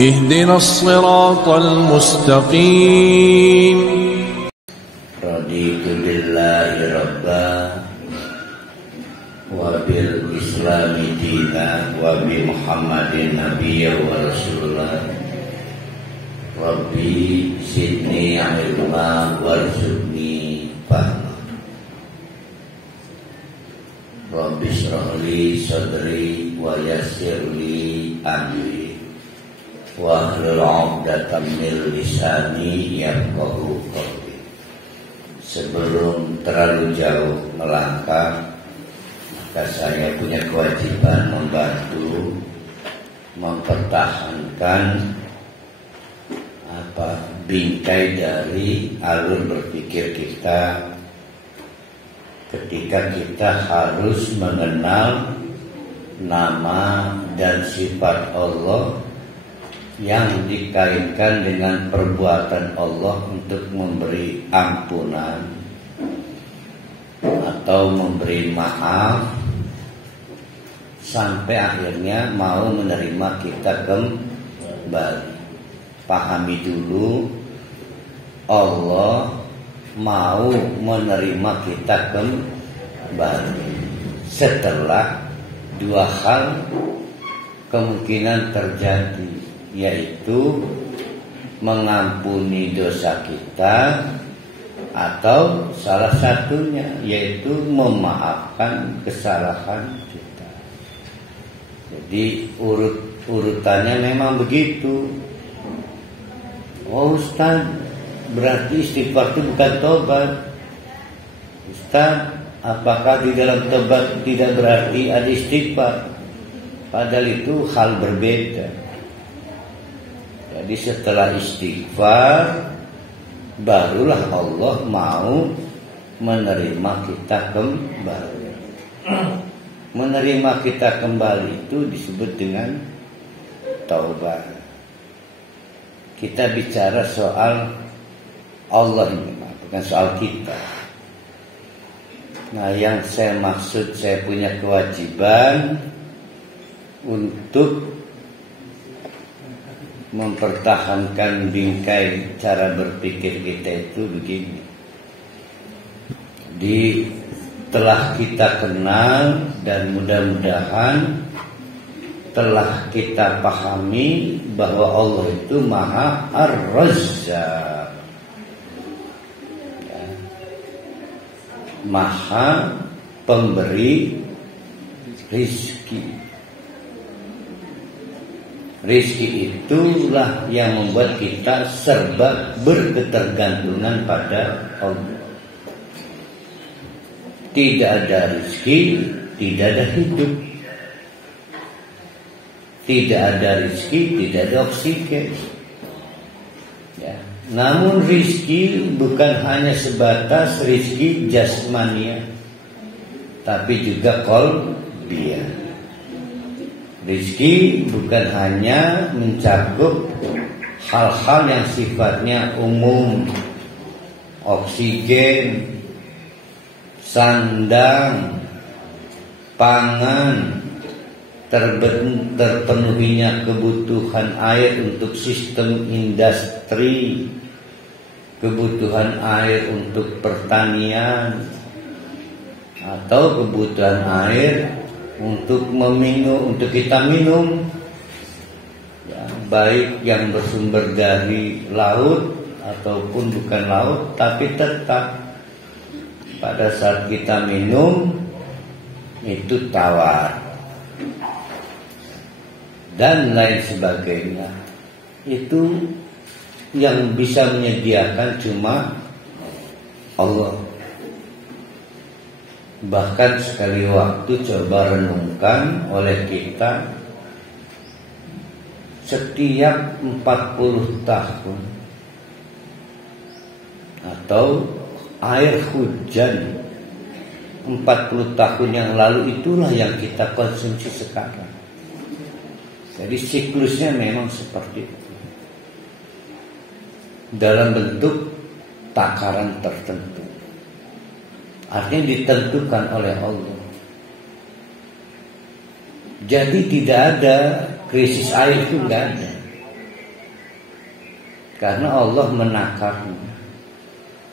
اهدنا الصراط المستقيم رضيت بالله ربا وبالإسلام دينا وبمحمد نبيا ورسولا ربي زدني علما وارزقني فهما ربي اشرح لي صدري ويسر لي أمري wahlul 'uqdatam min lisani yafqahu qawli. Sebelum terlalu jauh melangkah, maka saya punya kewajiban membantu mempertahankan bingkai dari alur berpikir kita ketika kita harus mengenal nama dan sifat Allah yang dikaitkan dengan perbuatan Allah untuk memberi ampunan atau memberi maaf sampai akhirnya mau menerima kita kembali. Pahami dulu, Allah mau menerima kita kembali setelah dua hal kemungkinan terjadi, yaitu mengampuni dosa kita atau salah satunya yaitu memaafkan kesalahan kita. Jadi urutannya memang begitu. Oh Ustaz, berarti istighfar itu bukan tobat. Ustaz, apakah di dalam tobat tidak berarti ada istighfar? Padahal itu hal berbeda. Jadi setelah istighfar, barulah Allah mau menerima kita kembali. Menerima kita kembali itu disebut dengan taubat. Kita bicara soal Allah ini, bukan soal kita. Nah, yang saya maksud, saya punya kewajiban untuk mempertahankan bingkai cara berpikir kita itu begini. Telah kita kenal dan mudah-mudahan telah kita pahami bahwa Allah itu Maha Ar-Razzaq, ya, Maha pemberi rizki. Rizki itulah yang membuat kita serba berketergantungan pada Allah. Tidak ada rizki, tidak ada hidup. Tidak ada rizki, tidak ada oksigen. Ya. Namun rizki bukan hanya sebatas rizki jasmania, tapi juga qalbiyah. Rizki bukan hanya mencakup hal-hal yang sifatnya umum, oksigen, sandang, pangan, terpenuhinya kebutuhan air untuk sistem industri, kebutuhan air untuk pertanian, atau kebutuhan air untuk meminum, untuk kita minum, ya, baik yang bersumber dari laut ataupun bukan laut, tapi tetap pada saat kita minum itu tawar dan lain sebagainya. Itu yang bisa menyediakan cuma Allah. Bahkan sekali waktu coba renungkan oleh kita, setiap 40 tahun atau air hujan 40 tahun yang lalu itulah yang kita konsumsi sekarang. Jadi siklusnya memang seperti itu, dalam bentuk takaran tertentu. Artinya ditentukan oleh Allah. Jadi tidak ada krisis air, itu tidak ada. karena Allah menakarnya.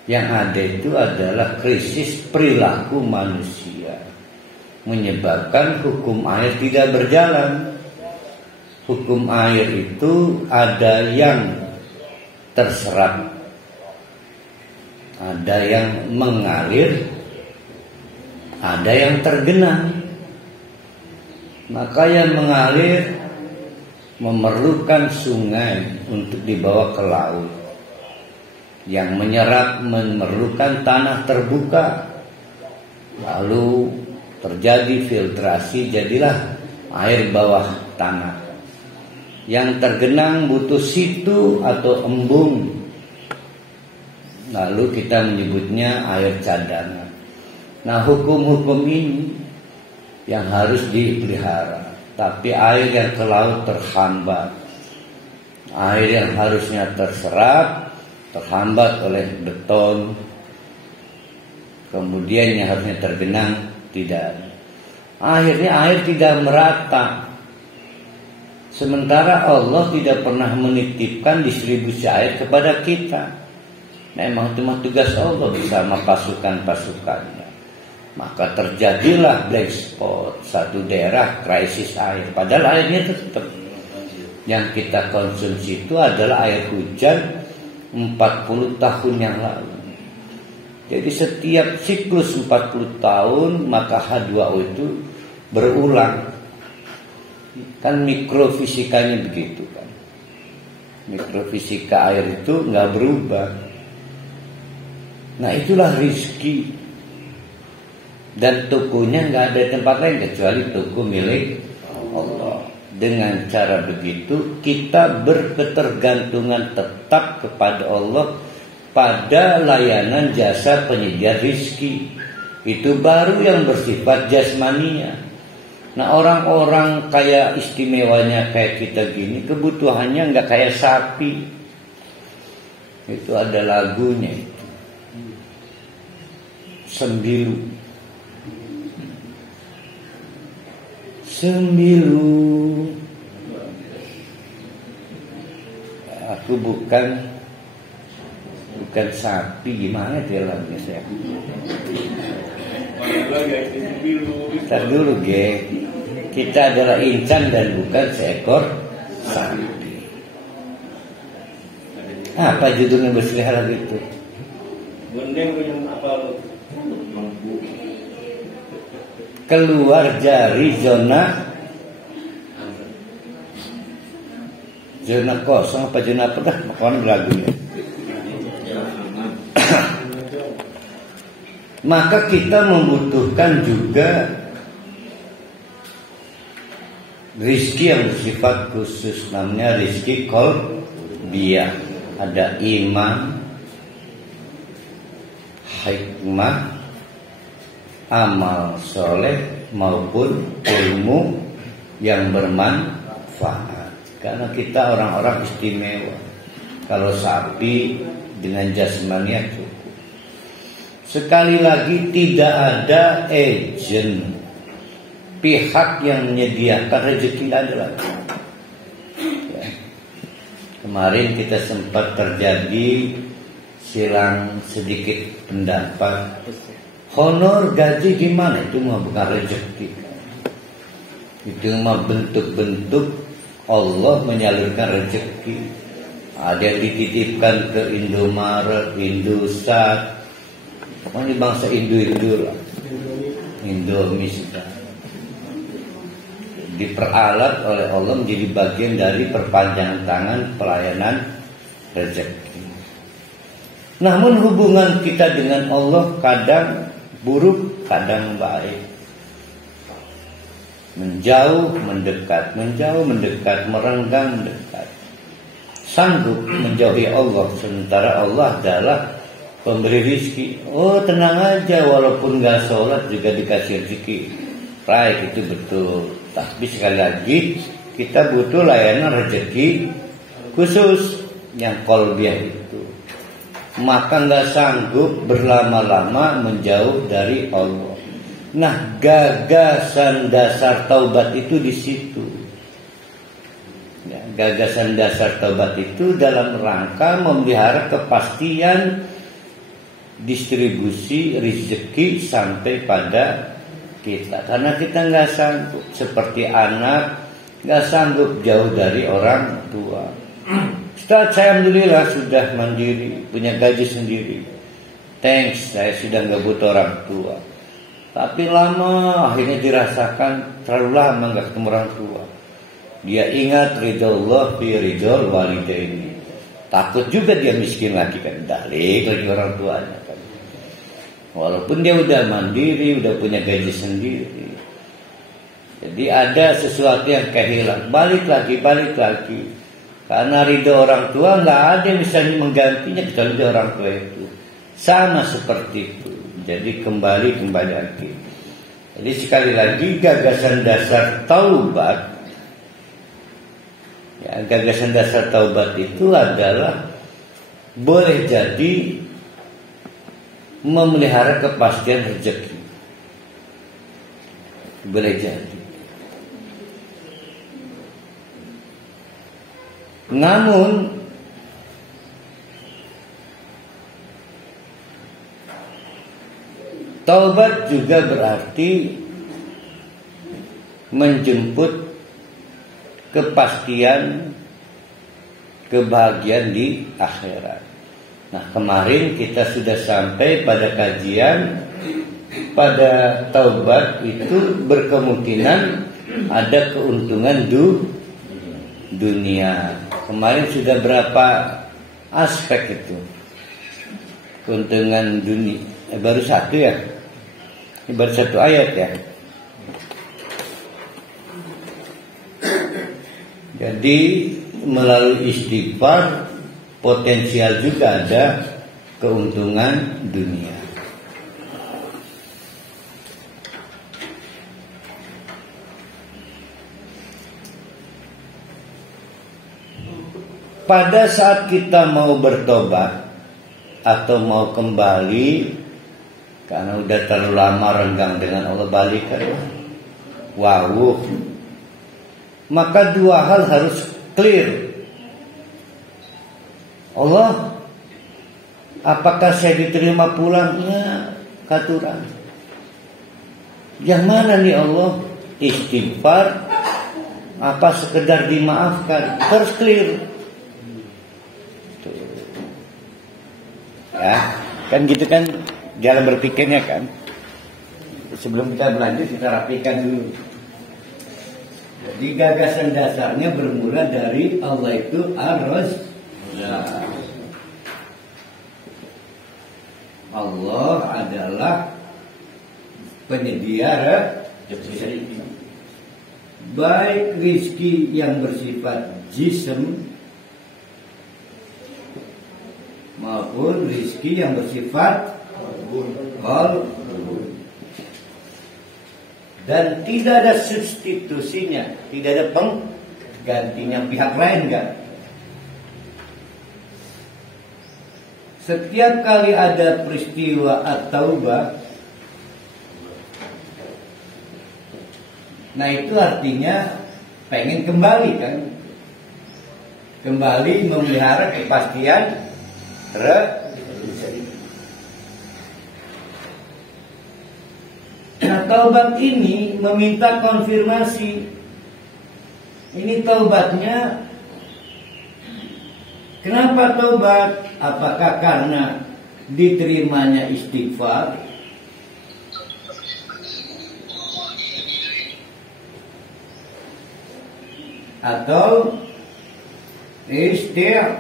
Yang ada itu adalah krisis perilaku manusia, menyebabkan hukum air tidak berjalan. Hukum air itu ada yang terserap, ada yang mengalir, ada yang tergenang. Maka yang mengalir memerlukan sungai untuk dibawa ke laut. Yang menyerap memerlukan tanah terbuka. Lalu terjadi filtrasi, jadilah air bawah tanah. Yang tergenang butuh situ atau embung. Lalu kita menyebutnya air cadangan. Nah, hukum-hukum ini yang harus dipelihara. Tapi air yang ke laut terhambat. Air yang harusnya terserap terhambat oleh beton. Kemudian yang harusnya tergenang tidak. Akhirnya air tidak merata. Sementara Allah tidak pernah menitipkan distribusi air kepada kita. Memang cuma tugas Allah bersama pasukan-pasukannya. Maka terjadilah black spot, satu daerah krisis air. Padahal airnya tetap. Yang kita konsumsi itu adalah air hujan 40 tahun yang lalu. Jadi setiap siklus 40 tahun maka H2O itu berulang. Kan mikrofisikanya begitu kan. Mikrofisika air itu nggak berubah. Nah, itulah rizki. Dan tokonya nggak ada tempat lain kecuali toko milik Allah. Dengan cara begitu kita berketergantungan tetap kepada Allah pada layanan jasa penyedia rizki. Itu baru yang bersifat jasmania. Nah, orang-orang kayak istimewanya kayak kita gini, kebutuhannya nggak kayak sapi. Itu ada lagunya itu. Sembilu. Aku bukan sapi, gimana dia lagunya saya? Ntar dulu ge, kita adalah insan dan bukan seekor sapi. Apa judulnya berselihara gitu? Keluar dari zona kosong apa zona apa dah, makanya lagunya. Maka kita membutuhkan juga rizki yang bersifat khusus, namanya rizki qalbiyah. Ada iman, hikmah, amal soleh maupun ilmu yang bermanfaat. Karena kita orang-orang istimewa. Kalau sapi dengan jasmania cukup. Sekali lagi tidak ada agent, pihak yang menyediakan rezeki adalah. Ya. Kemarin kita sempat terjadi silang sedikit pendapat. Honor gaji gimana? Itu mah bukan rezeki. Itu mah bentuk-bentuk Allah menyalurkan rezeki. Ada yang dititipkan ke Indomaret, Indosat, pokoknya bangsa Indo lah, Indomie sudah diperalat oleh Allah menjadi bagian dari perpanjangan tangan pelayanan rezeki. Namun hubungan kita dengan Allah kadang buruk, kadang baik. Menjauh, mendekat, merenggang, mendekat. Sanggup menjauhi Allah, sementara Allah adalah pemberi rizki. Oh, tenang aja, walaupun gak sholat juga dikasih rezeki. Baik, itu betul. Tapi sekali lagi kita butuh layanan rezeki khusus yang qalbiyah itu. Maka gak sanggup berlama-lama menjauh dari Allah. Nah, gagasan dasar taubat itu di situ. Ya, gagasan dasar taubat itu dalam rangka memelihara kepastian distribusi rezeki sampai pada kita. Karena kita nggak sanggup, seperti anak nggak sanggup jauh dari orang tua. Ustaz, saya alhamdulillah sudah mandiri, punya gaji sendiri. Thanks, saya sudah nggak butuh orang tua. Tapi lama akhirnya dirasakan terlalu lama nggak ketemu orang tua. Dia ingat ridho Allah fi ridho walidaini. Takut juga dia miskin lagi kan, balik lagi orang tuanya kan. Walaupun dia udah mandiri, udah punya gaji sendiri. Jadi ada sesuatu yang kehilangan, balik lagi. Karena ridho orang tua nggak ada yang bisa menggantinya kecuali orang tua itu. Sama seperti itu. Jadi kembali lagi. Jadi sekali lagi gagasan dasar taubat. Ya, gagasan dasar taubat itu adalah boleh jadi memelihara kepastian rezeki. Boleh jadi. Namun taubat juga berarti menjemput kepastian kebahagiaan di akhirat. Nah, kemarin kita sudah sampai pada kajian pada taubat itu berkemungkinan ada keuntungan dunia. Kemarin sudah berapa aspek itu keuntungan dunia? Baru satu ya. Ini baru satu ayat ya. Jadi melalui istighfar potensial juga ada keuntungan dunia. Pada saat kita mau bertobat atau mau kembali karena udah terlalu lama renggang dengan Allah, balikan. Wow. Maka dua hal harus clear. Allah, apakah saya diterima pulangnya katuran? Yang mana nih Allah? Istighfar apa sekedar dimaafkan? Harus clear. Ya, kan gitu kan jalan berpikirnya kan. Sebelum kita berlanjut kita rapikan dulu. Jadi gagasan dasarnya bermula dari Allah itu Ar-Razzaq. Allah adalah penyedia rezeki. Baik rizki yang bersifat jism maupun rizki yang bersifat qalb. Dan tidak ada substitusinya, tidak ada penggantinya pihak lain enggak. Setiap kali ada peristiwa at-taubah, nah itu artinya pengen kembali kan, kembali memelihara kepastian rezeki. Nah, taubat ini meminta konfirmasi. Ini taubatnya. Kenapa taubat? Apakah karena diterimanya istighfar? Atau istighfar?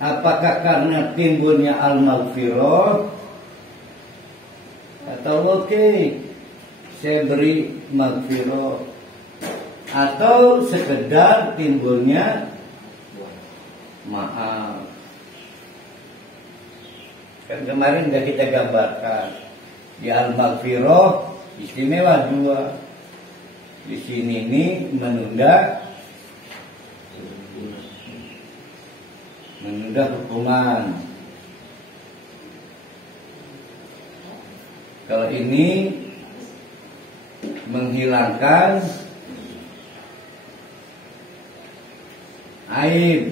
Apakah karena timbulnya al-maghfirah? Atau oke, saya beri maghfirah, atau sekedar timbulnya maaf. Kan kemarin sudah kita gambarkan di al-maghfirah istimewa dua. Di sini ini menunda hukuman. Kalau ini menghilangkan aib.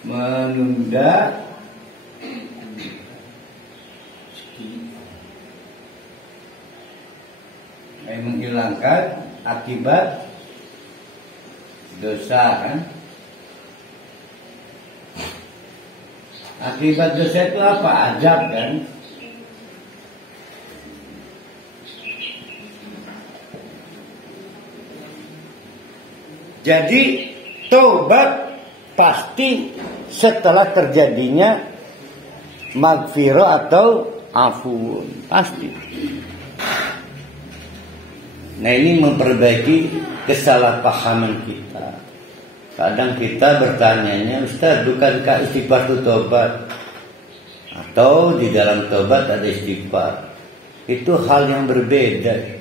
Menunda menghilangkan akibat dosa kan. Akibat dosa itu apa? Azab kan. Jadi tobat pasti setelah terjadinya magfirah atau afun, pasti. Nah, ini memperbaiki kesalahpahaman kita. Kadang kita bertanyanya, Ustaz, bukankah istighfar itu tobat? Atau di dalam tobat ada istighfar? Itu hal yang berbeda.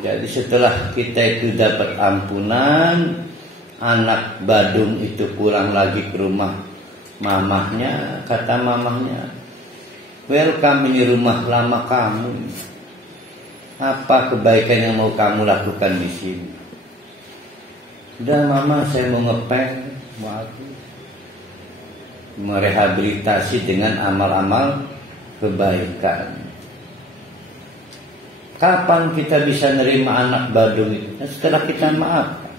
Jadi setelah kita itu dapat ampunan, anak badung itu pulang lagi ke rumah mamahnya, kata mamahnya, welcome, ini rumah lama kamu. Apa kebaikan yang mau kamu lakukan di sini? Udah mama, saya mau ngepel, mau merehabilitasi dengan amal-amal kebaikan. Kapan kita bisa nerima anak badung itu? Setelah kita maafkan,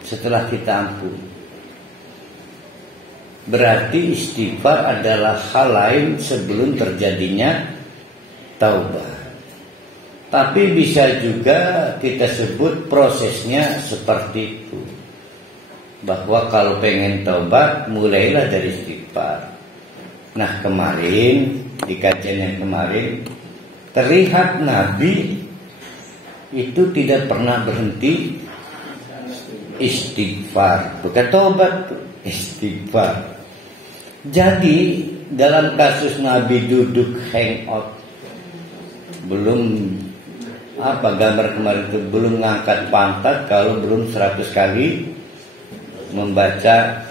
setelah kita ampun. Berarti istighfar adalah hal lain sebelum terjadinya taubat. Tapi bisa juga kita sebut prosesnya seperti itu. Bahwa kalau pengen taubat, mulailah dari istighfar. Nah, kemarin, di kajian yang kemarin, terlihat Nabi itu tidak pernah berhenti istighfar. Bukan taubat, istighfar. Jadi dalam kasus Nabi duduk hangout, belum gambar kemarin itu, belum ngangkat pantat kalau belum 100 kali membaca,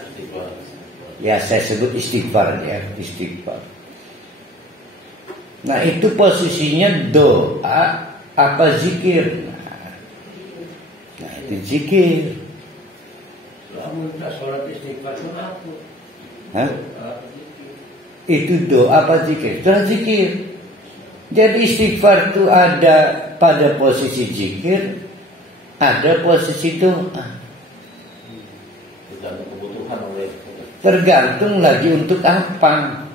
ya saya sebut istighfar, ya, istighfar. Nah, itu posisinya doa apa zikir? Nah, itu zikir. Itu doa apa zikir? Itu zikir. Jadi istighfar itu ada pada posisi zikir, ada posisi doa. Tergantung lagi untuk apa.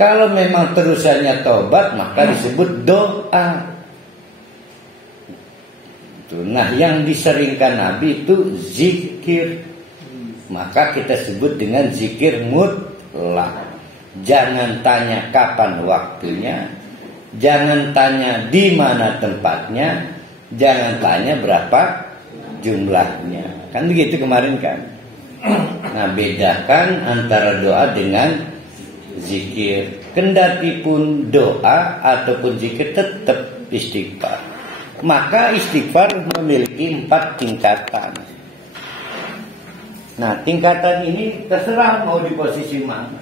Kalau memang terusannya taubat, maka disebut doa. Nah, yang diseringkan Nabi itu zikir. Maka kita sebut dengan zikir mutlak. Jangan tanya kapan waktunya, jangan tanya di mana tempatnya, jangan tanya berapa jumlahnya. Kan begitu kemarin kan. Nah, bedakan antara doa dengan zikir. Kendati pun doa ataupun zikir tetap istighfar. Maka istighfar memiliki 4 tingkatan. Nah, tingkatan ini terserah mau di posisi mana.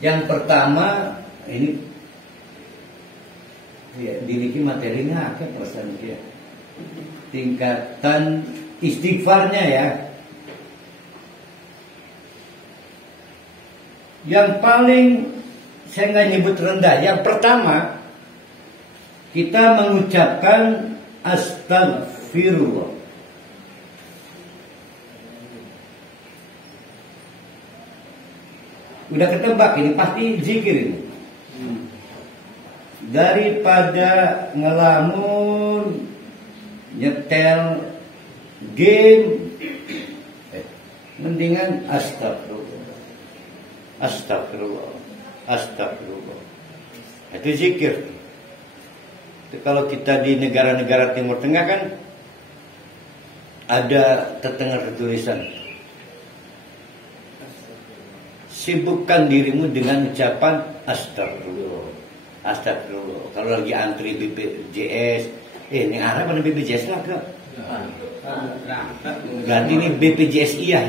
Yang pertama, ini ya, dimiliki materinya kan perasaan dia. Tingkatan istighfarnya ya. Yang paling saya nggak nyebut rendah. Yang pertama, kita mengucapkan astagfirullah. Udah ketebak ini pasti zikir ini. Daripada ngelamun, nyetel game, mendingan astagfirullah. Astagfirullah, astagfirullah. Itu zikir. Itu kalau kita di negara-negara Timur Tengah kan ada terdengar tulisan, sibukkan dirimu dengan ucapan astagfirullah, astagfirullah. Kalau lagi antri BPJS, ini Arab ada BPJS lah kak? Berarti ini BPJSI ya.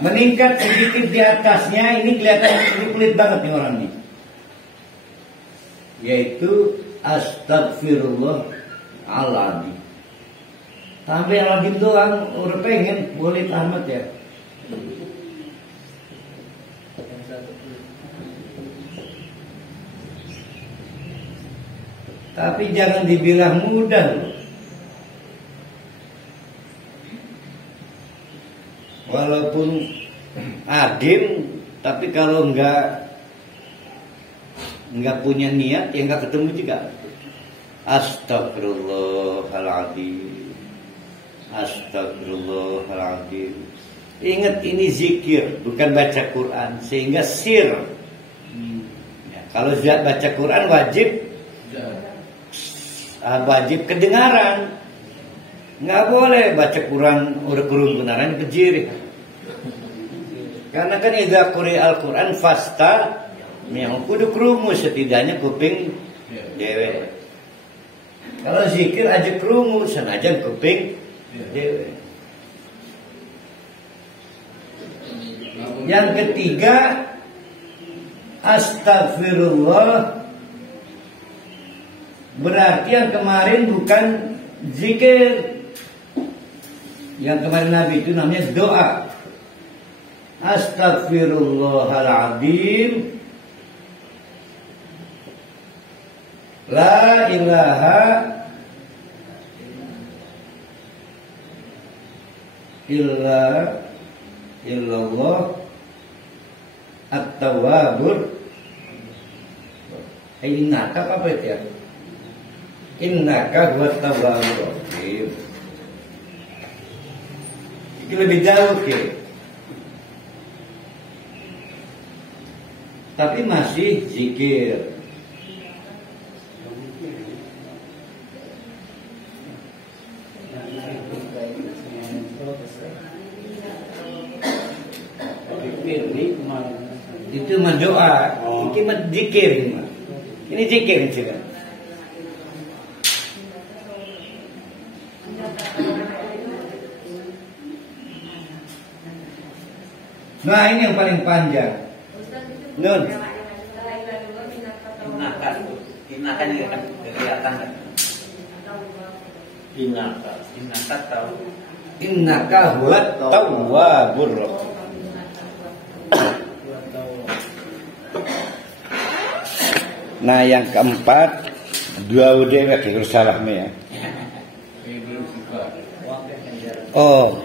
Meningkat sedikit di atasnya, ini kelihatan kulit banget nih orang ini. yaitu astagfirullahaladzim. Sampai aladzim doang, orang pengen boleh tamat ya. Tapi jangan dibilang mudah loh. Walaupun adim, tapi kalau nggak punya niat, ya nggak ketemu juga. Astagfirullahaladzim, astagfirullahaladzim. Ingat ini zikir, bukan baca Quran, sehingga sir. Ya, kalau baca Quran wajib kedengaran. Nggak boleh baca Quran kedengaran kejiri. Karena kan idza quri'al Quran fasta yang kudu krungu setidaknya kuping dewe. Kalau zikir aja krungu senajan kuping dewe. Yang ketiga, astagfirullah. Berarti yang kemarin bukan zikir. Yang kemarin Nabi itu namanya doa. Astagfirullahaladzim, la ilaha illallah at-tawwabur. Innaka apa itu ya? Innaka huwat tawwabur rahim. Ini lebih jauh ke. Tapi masih zikir. Itu mah doa, ini mah zikir. Ini zikir juga. Nah ini yang paling panjang. Nun. Inakan ini kan kelihatan kan? Innaka huwat tawwabur rahim. Nah yang keempat, dua udah kalau salah ya. Oh,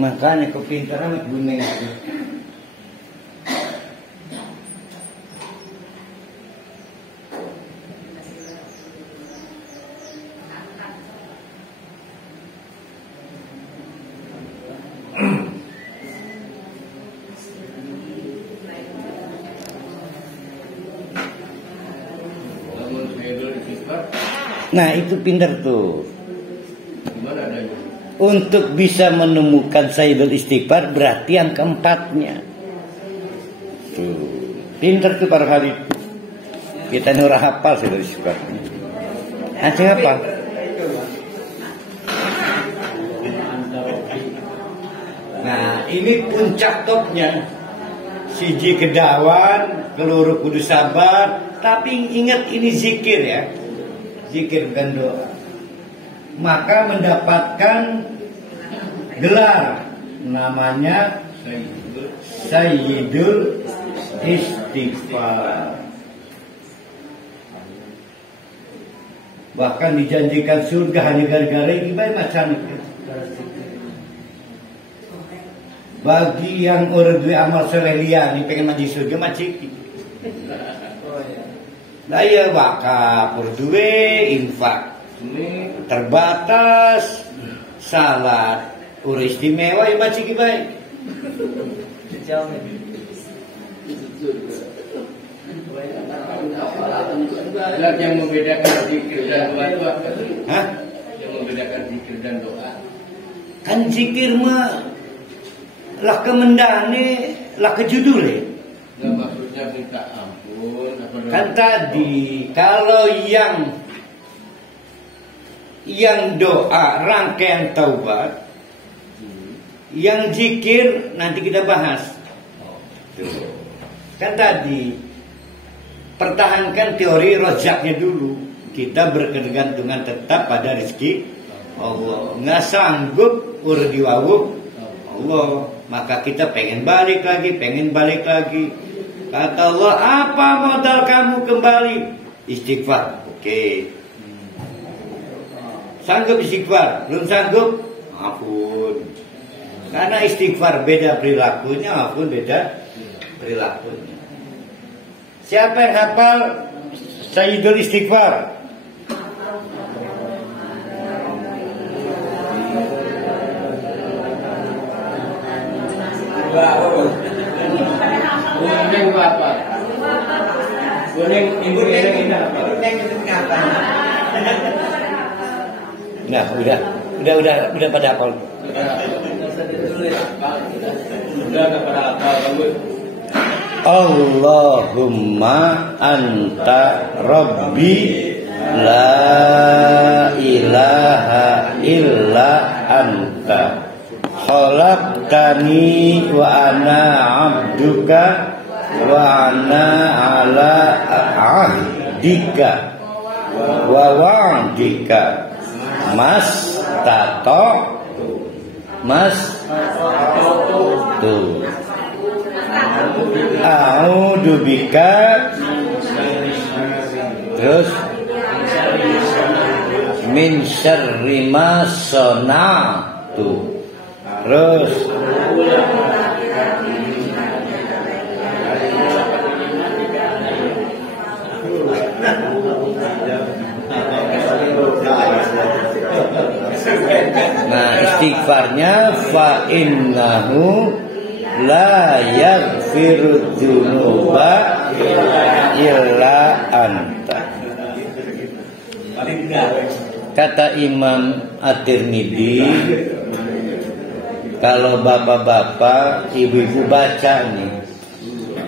makanya kepintaran kuning itu. Nah itu pintar tuh. Untuk bisa menemukan Sayyidul Istighfar berarti yang keempatnya. Tuh, pintar tuh para hari. Kita nurah hafal Sayyidul Istighfar. Aceh apa? Nah ini puncak topnya. Siji kedawan, keluru kudu sabar. Tapi ingat ini zikir ya. Zikir bukan doa. Maka mendapatkan gelar namanya Sayyidul Istighfar. Bahkan dijanjikan surga hanya gara-gara ibadah macam itu. Bagi yang orang dua amal soleh lian pengen maju surga macam itu. Daya wakaf berdua infak terbatas salat urus istimewa yang macam baik. Yang membedakan zikir dan doa. Hah? Yang membedakan zikir dan doa. Kan zikir mah lah kemendane lah kejudule. Nggak maksudnya minta ampun. Kan tadi kalau yang doa rangkaian taubat, yang zikir nanti kita bahas. Kan tadi pertahankan teori rojaknya dulu. Kita berkegantungan tetap pada rezeki Allah. Nggak sanggup urdiwawuk Allah, maka kita pengen balik lagi. Kata Allah, apa modal kamu kembali? Istighfar. Oke. Sanggup istighfar? Belum sanggup? Ampun. Karena istighfar beda perilakunya, ampun beda perilakunya. Siapa yang hafal Sayyidul Istighfar? Kuning apa? Kuning ibu ini apa? Nah, udah pada hafal. Udah pada apa? Allahumma anta Rabbi la ilaha illa anta khalaqtani wa ana abduka wa ana ala ahdika wa wa'dika tuh a'udzu bika, terus min syarri ma sana'tu, terus nah istighfarnya fa innahu la yaghfiru dzunuba illa anta. Kata Imam At-Tirmidzi, kalau bapak-bapak, ibu-ibu baca nih,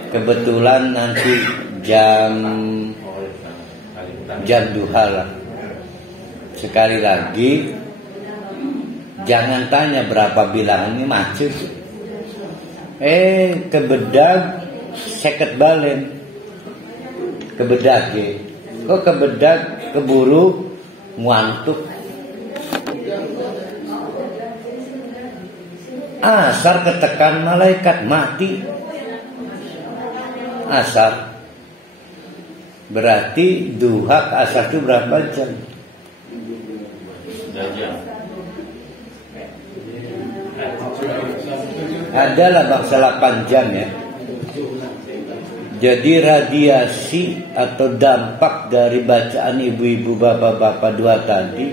kebetulan nanti jam duha lah. Sekali lagi, jangan tanya berapa bilangan ini macet. Kebedak seket balen, kebedak ya. Kok kebedak keburu ngantuk. Asar ketekan malaikat mati. Asar berarti duha ke asar itu berapa jam? Adalah bangsa 8 jam ya. Jadi radiasi atau dampak dari bacaan ibu-ibu bapak-bapak dua tadi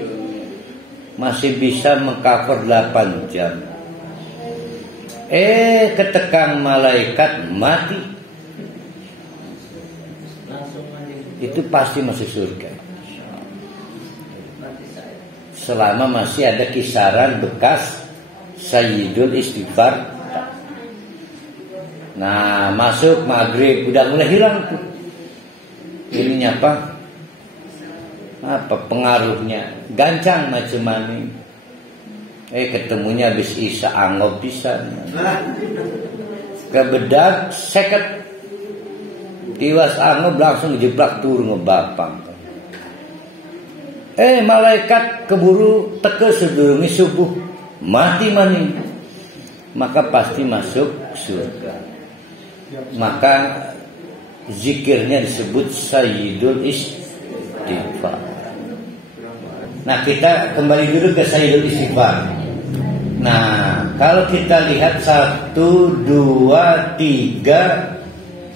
masih bisa mengcover 8 jam. Ketekan malaikat mati. Itu pasti masuk surga. Selama masih ada kisaran bekas Sayyidul Istighfar. Nah, masuk maghrib udah mulai hilang tuh. Ininya apa pengaruhnya? Gancang macam mana? Ketemunya habis isya anggap bisa. Kebedak seket. Tiwas anggap langsung jeblak turun ngebapang. Malaikat keburu teke sedurungi subuh. Mati mani. Maka pasti masuk surga. Maka zikirnya disebut Sayyidul Istighfar. Nah, kita kembali dulu ke Sayyidul Istighfar. Nah, kalau kita lihat 1, 2, 3,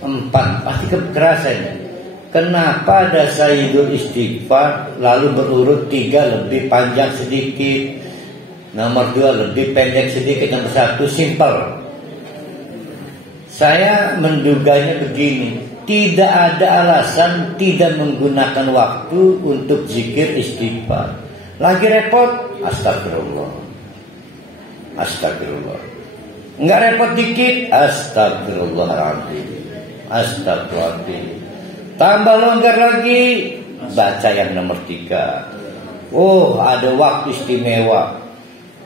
4 pasti kekerasannya. Kenapa ada Sayyidul Istighfar lalu berurut 3 lebih panjang sedikit, nomor 2 lebih pendek sedikit, nomor 1 simple. Saya menduganya begini, tidak ada alasan tidak menggunakan waktu untuk zikir istighfar. Lagi repot, astagfirullah. Enggak repot dikit, astagfirullahaladzim. Tambah longgar lagi, baca yang nomor 3. Ada waktu istimewa.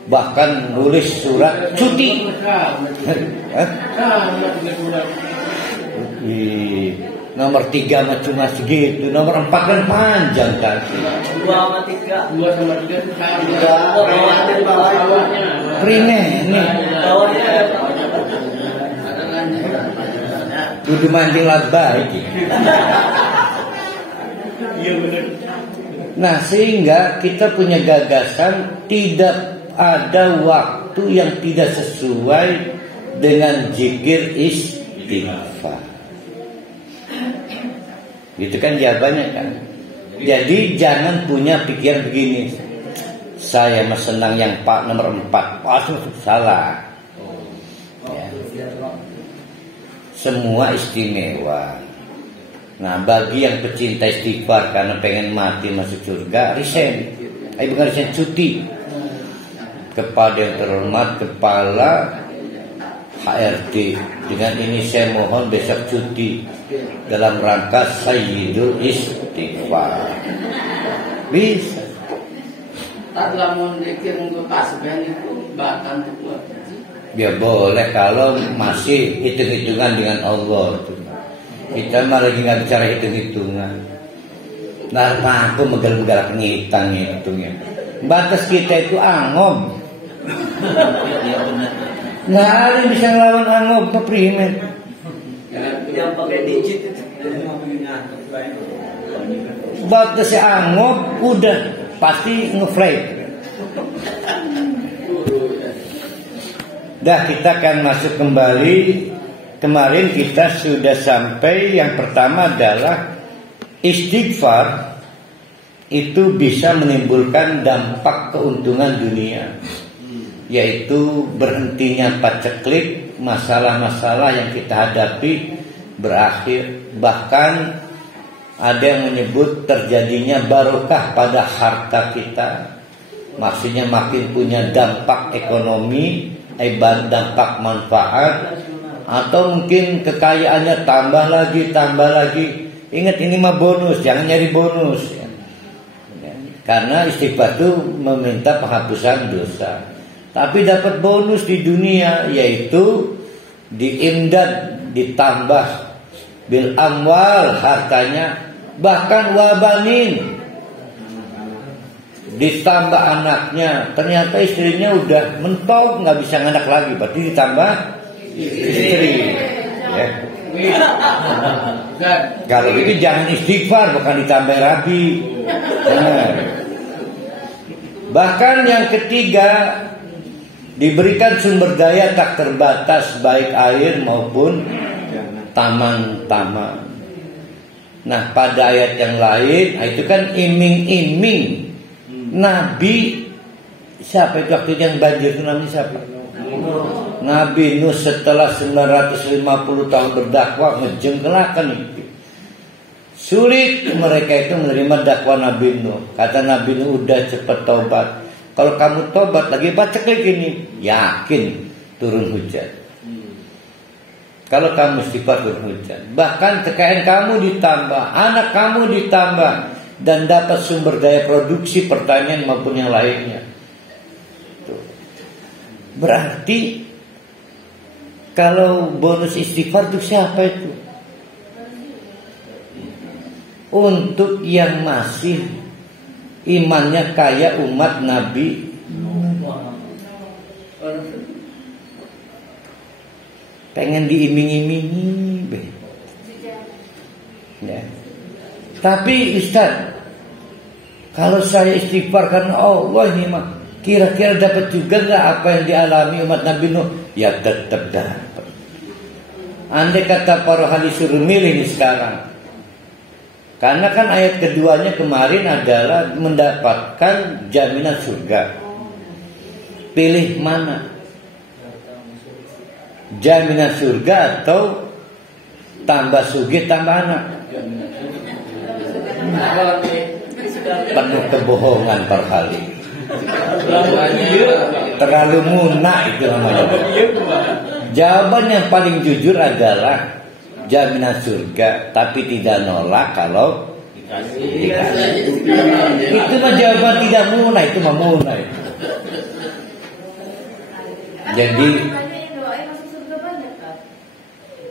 Bahkan nulis surat cuti. Nomor 3 mah cuma segitu, nomor 4 kan panjang kaki. 2 sama 3. 2 sama 3 itu sama. Bawahnya. Prine nih, Bawahnya ada kudu mancing laba iki. Iya benar. Nah, sehingga kita punya gagasan tidak ada waktu yang tidak sesuai dengan zikir istighfar. Gitu kan jawabannya kan. Jadi jangan punya pikiran begini. Saya mah senang yang Pak nomor 4. Salah. Ya. Semua istimewa. Nah, bagi yang pecinta istighfar karena pengen mati masuk surga, resign. Bukan resign, cuti. Kepada yang terhormat Kepala HRD, dengan ini saya mohon besok cuti dalam rangka Sayyidul Istighfar. Bisa. Tak lamun dikir untuk tasbih itu bahkan itu. Ya boleh kalau masih hitung-hitungan dengan Allah. Kita malah lagi nggak bicara hitung-hitungan. Nah, aku megal-megal ngitang-ngitungnya. Batas kita itu angom. Nggak ada yang bisa ngelawan angom peprimen. yang pakai digit itu. Batasnya angom udah pasti ngefly. Dah, kita akan masuk kembali. Kemarin kita sudah sampai yang pertama adalah istighfar itu bisa menimbulkan dampak keuntungan dunia, yaitu berhentinya paceklik, masalah-masalah yang kita hadapi berakhir. Bahkan ada yang menyebut terjadinya barokah pada harta kita. Maksudnya makin punya dampak ekonomi, dampak manfaat, atau mungkin kekayaannya tambah lagi. Ingat, ini mah bonus, jangan nyari bonus ya. Karena istighfar itu meminta penghapusan dosa. Tapi dapat bonus di dunia, yaitu diimdad, ditambah bil amwal, hartanya, bahkan wabanin, ditambah anaknya. Ternyata istrinya udah mentok, nggak bisa nganak lagi, berarti ditambah istri ya. Kalau itu jangan istighfar, bukan ditambah rabi. Bahkan yang ketiga, diberikan sumber daya tak terbatas, baik air maupun taman-taman. Nah, pada ayat yang lain itu kan iming-iming Nabi. Siapa itu waktu yang banjir itu namanya siapa? Nabi Nuh setelah 950 tahun berdakwah ngejengkelakan itu. Sulit mereka itu menerima dakwah Nabi Nuh. Kata Nabi Nuh, udah cepat taubat. Kalau kamu taubat lagi paceklik ini, yakin turun hujan. Kalau kamu istighfar turun hujan. Bahkan kekayaan kamu ditambah, anak kamu ditambah, dan dapat sumber daya produksi pertanian maupun yang lainnya. Tuh. Berarti kalau bonus istighfar itu siapa itu? Untuk yang masih imannya kayak umat Nabi. Pengen diiming-imingi, ya. Tapi Ustaz, kalau saya istighfar karena Allah ini mah, kira-kira dapat juga nggak apa yang dialami umat Nabi Nuh? Ya tetap dapat. Andai kata para hadis suruh milih ini sekarang, karena kan ayat keduanya kemarin adalah mendapatkan jaminan surga. Pilih mana? Jaminan surga atau tambah sugih tambah anak? Penuh kebohongan per kali. Terlalu munak itu namanya. Jawaban yang paling jujur adalah jaminan surga, tapi tidak nolak kalau dikasih. Itu mah jawaban tidak munak, itu mah munak. Jadi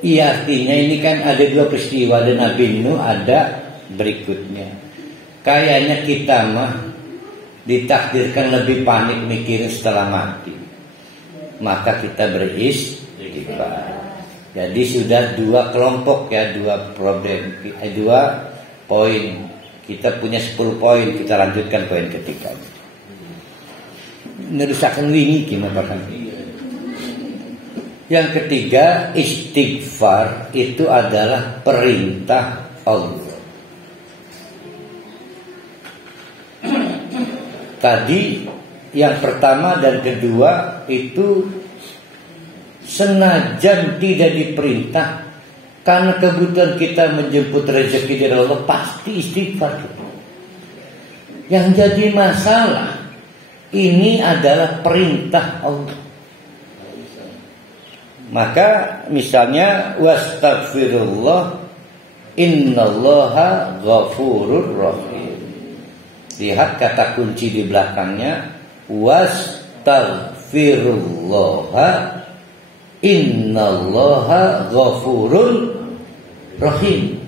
Iya, artinya ini kan ada dua peristiwa dan Nabi Nuh ada berikutnya. Kayaknya kita mah ditakdirkan lebih panik mikirin setelah mati. Maka kita beristighfar. Jadi sudah dua kelompok ya, dua problem, dua poin. Kita punya 10 poin, kita lanjutkan poin ketiga. Nerusakan wingi gimana Pak? Yang ketiga, istighfar itu adalah perintah Allah. Tadi yang pertama dan kedua itu senajan tidak diperintah, karena kebutuhan kita menjemput rezeki dari Allah pasti istighfar. Yang jadi masalah ini adalah perintah Allah. Maka misalnya wastaghfirullah innallaha ghafurur rahim. Lihat kata kunci di belakangnya, wastaghfirullah innallaha ghafurur rahim.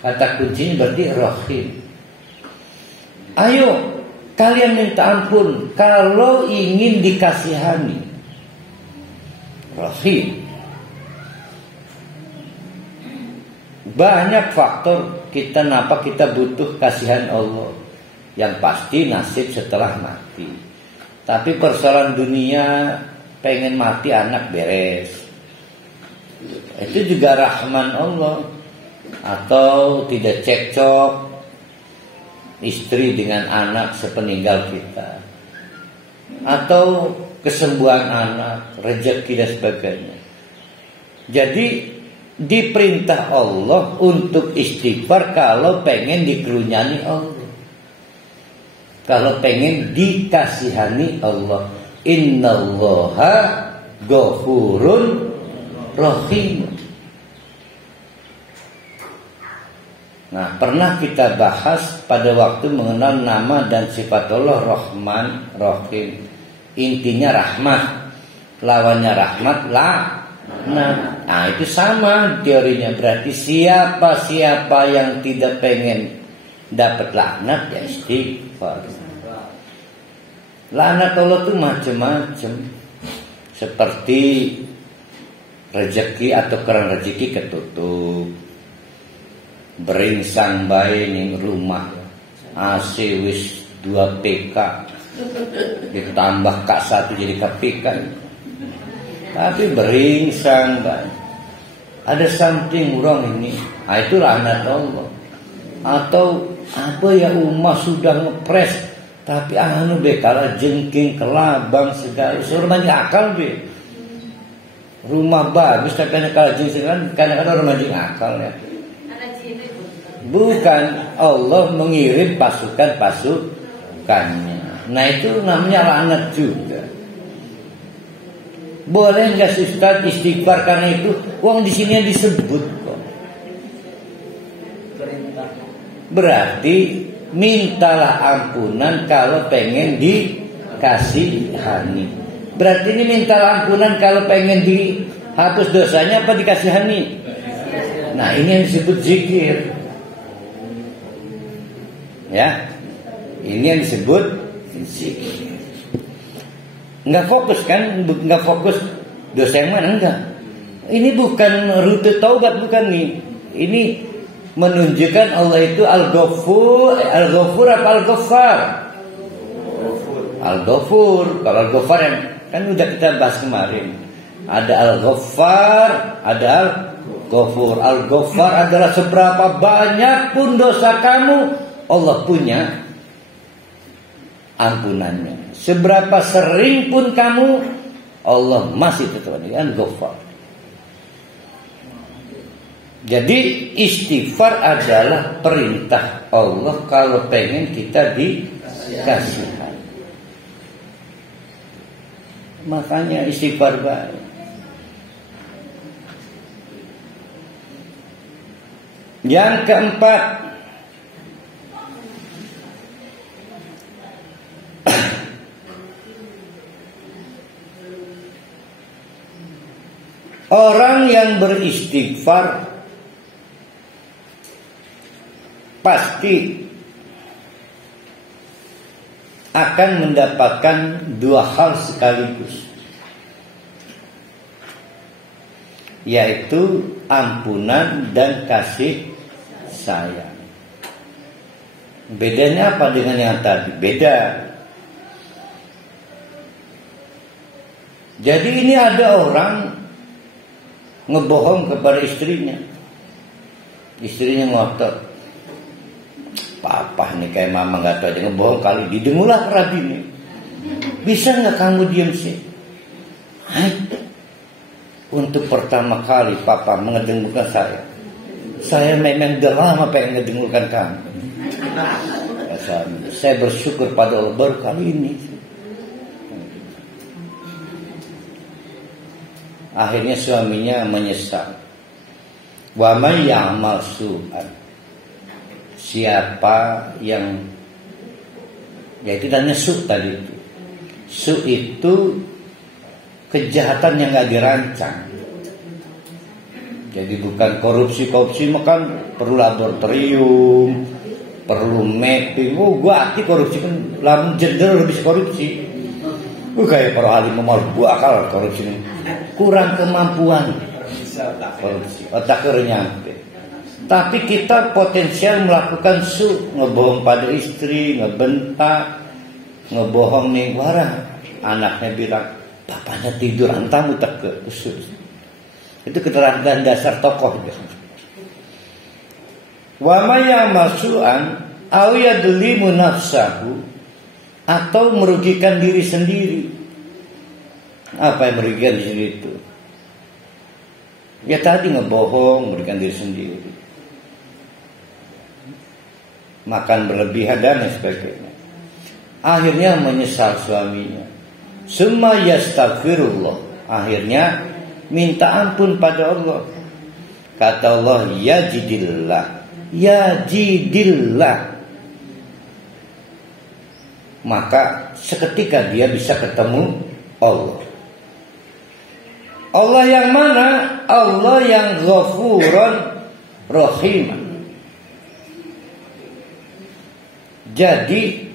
Kata kuncinya berarti rahim. Ayo kalian minta ampun kalau ingin dikasihani. Rahim. Banyak faktor kenapa kita butuh kasihan Allah. Yang pasti nasib setelah mati. Tapi persoalan dunia, pengen mati anak beres, itu juga rahman Allah. Atau tidak cekcok istri dengan anak sepeninggal kita, atau kesembuhan anak, rezeki dan sebagainya. Jadi diperintah Allah untuk istighfar kalau pengen dikerunyani Allah, kalau pengen dikasihani Allah. Innallaha ghafurun rahim. Nah, pernah kita bahas pada waktu mengenal nama dan sifat Allah Rahman Rahim. Intinya rahmat, lawannya rahmat laknat. Nah itu sama teorinya. Berarti siapa yang tidak pengen dapat laknat ya istighfar. Laknat Allah itu macam-macam. Seperti rezeki atau keran rezeki ketutup, beringsang bae ning rumah, AC wis 2 PK, ditambah K1 jadi KPK. Tapi beringsang bae. Ada something wrong ini. Nah, itu laknat Allah. Atau apa ya, umat sudah ngepres tapi be kalah jengking, kelabang segala. Suruh akal be. Rumah bagus tapi kalah jengking, kadang-kadang orang mancing akal ya. Bukan, Allah mengirim pasukannya. Nah itu namanya laknat juga. Boleh nggak Ustaz istighfar karena itu? Uang di sini yang disebut kok. Berarti mintalah ampunan kalau pengen dikasihani. Berarti ini mintalah ampunan kalau pengen dihapus dosanya apa dikasihani? Nah ini yang disebut zikir. Ya, ini yang disebut zikir. Nggak fokus kan? Nggak fokus dosa yang mana? Enggak. Ini bukan rute taubat, bukan nih. Ini menunjukkan Allah itu Al-Ghafur. Al-Ghafur apa Al-Ghaffar? Al-Ghafur. Kalau Al-Ghaffar yang kan udah kita bahas kemarin. Ada Al-Ghaffar, ada Al-Ghafur. Al-Ghaffar adalah seberapa banyak pun dosa kamu, Allah punya ampunannya. Seberapa sering pun kamu, Allah masih tetap ada. Al-Ghaffar. Jadi istighfar adalah perintah Allah kalau pengen kita dikasihan. Makanya istighfar baik. Yang keempat, Orang yang beristighfar pasti akan mendapatkan dua hal sekaligus, yaitu ampunan dan kasih sayang. Bedanya apa dengan yang tadi? Beda. Jadi ini ada orang ngebohong kepada istrinya. Istrinya ngotot, papa nih kayak mama nggak tahu aja ngebohong kali. Didengulah Rabi nih. Bisa nggak kamu diam sih? Hai. Untuk pertama kali papa mengedengulkan saya. Saya memang udah lama pengen ngedengulkan kamu. Saya bersyukur pada Allah baru kali ini. Akhirnya suaminya menyesal. Wa may ya'mal su'an. Siapa yang, yaitu dan su tadi itu. Su itu kejahatan yang nggak dirancang. Jadi bukan korupsi makan perlu laboratorium, perlu mapping. Oh, gua arti korupsi kan lamun jender lebih korupsi. Kayak para ahli memal gua akal korupsi ini. Kurang kemampuan korupsi, otaknya nyampe. Tapi kita potensial melakukan su, ngebohong pada istri, ngebentak, ngebohong nih warah. Anaknya bilang, bapaknya tidur, antamu tak ke usus. Itu keterangan dasar tokoh. Wa may ya'mal su'an aw yadlimu nafsahu, atau merugikan diri sendiri. Apa yang merugikan diri sendiri itu? Ya tadi ngebohong, merugikan diri sendiri. Makan berlebihan dan sebagainya. Akhirnya menyesal suaminya. Summa yastaghfirullah. Akhirnya minta ampun pada Allah. Kata Allah, yajidillah. Maka seketika dia bisa ketemu Allah. Allah yang mana? Allah yang Ghafurun Rahim. Jadi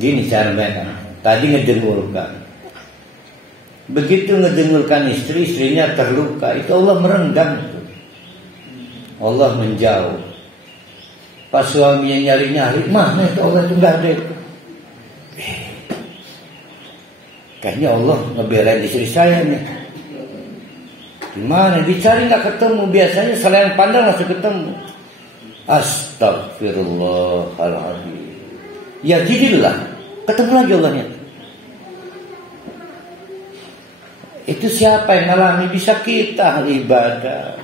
gini cara mereka. Tadi ngedengulkan. Begitu ngedengulkan istri, istrinya terluka. Itu Allah merendam itu. Allah menjauh. Pas suaminya nyari-nyari, mana itu Allah itu nggak ada itu. Kayaknya Allah ngebelain istri saya nih. Gimana? Dicari nggak ketemu. Biasanya selain pandang langsung ketemu. Astagfirullahaladzim. Ya jadilah. Ketemu lagi Allahnya. Itu siapa yang ngalami? Bisa kita ahli ibadah.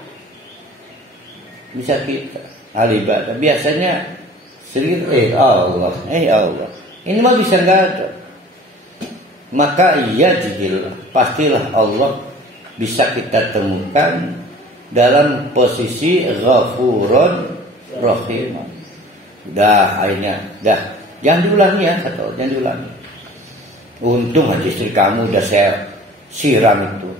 Bisa kita ahli ibadah. Biasanya sedikit Allah. Ini mah bisa nggak ada. Maka yajidillah, pastilah Allah bisa kita temukan dalam posisi Ghafurun Rahim. Akhirnya jangan diulangi ya, kata Allah, jangan diulangi. Untung aja istri kamu udah saya siram itu.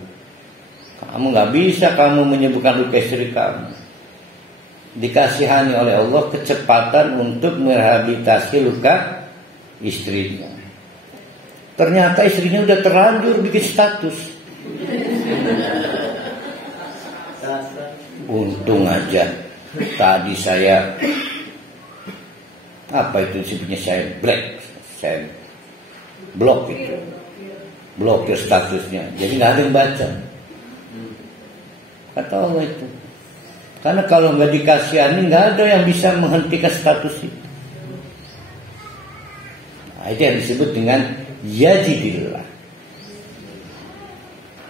Kamu nggak bisa kamu menyembuhkan luka istri kamu. Dikasihani oleh Allah kecepatan untuk merehabilitasi luka istrinya. Ternyata istrinya udah terlanjur bikin status. Untung aja tadi saya apa itu disebutnya, saya blok itu, blokir statusnya. Jadi nggak ada yang baca. Kata Allah itu. Karena kalau nggak dikasihani nggak ada yang bisa menghentikan status itu. Nah, itu yang disebut dengan yajidillah.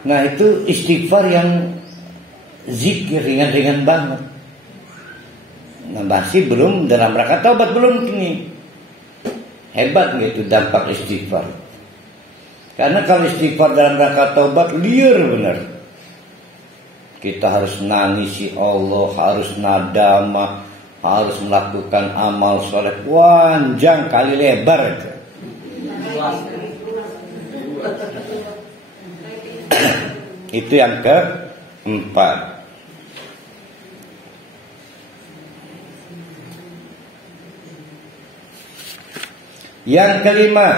Nah itu istighfar yang zikir ringan-ringan banget. Nah masih belum dalam rangka taubat, belum ini. Hebat gitu dampak istighfar. Karena kalau istighfar dalam rangka taubat liar benar. Kita harus nangisi Allah, harus nadama, harus melakukan amal soleh panjang kali lebar aja. Itu yang keempat. Yang kelima,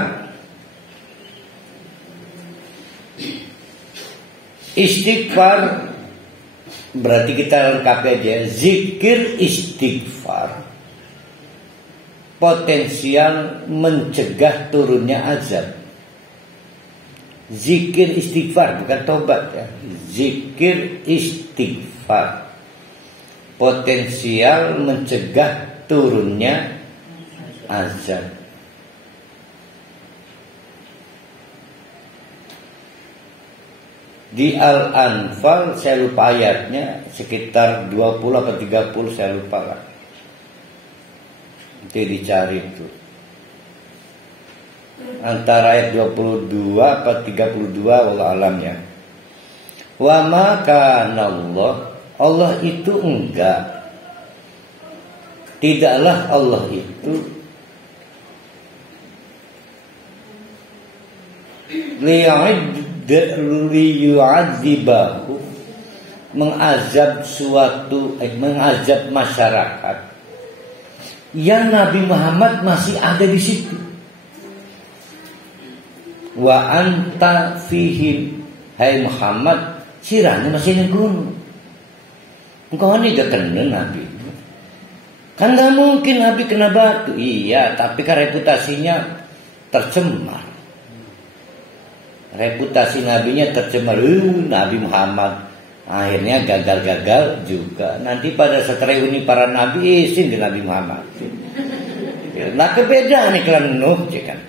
istighfar. Berarti kita lengkapi aja. Zikir istighfar potensial mencegah turunnya azab. Zikir istighfar, bukan tobat ya. Zikir istighfar potensial mencegah turunnya azab. Di Al-Anfal saya lupa ayatnya, sekitar 20 atau 30 saya lupa lah. Nanti dicari itu. Antara ayat 22 atau 32 wallahu alam ya. Wa ma kana Allah itu enggak. Tidaklah Allah itu liyu'adzibahu mengazab mengazab masyarakat yang Nabi Muhammad masih ada di situ. Wa anta fihim, hai Muhammad sirahnya masih yang gunung. Engkau ini gak kena Nabi. Kan gak mungkin Nabi kena batu. Iya, tapi kan reputasinya tercemar. Reputasi nabinya tercemar. Nabi Muhammad akhirnya gagal-gagal juga. Nanti pada saat reuni para nabi isin di Nabi Muhammad. Nah kebedaan iklan Nuh kan.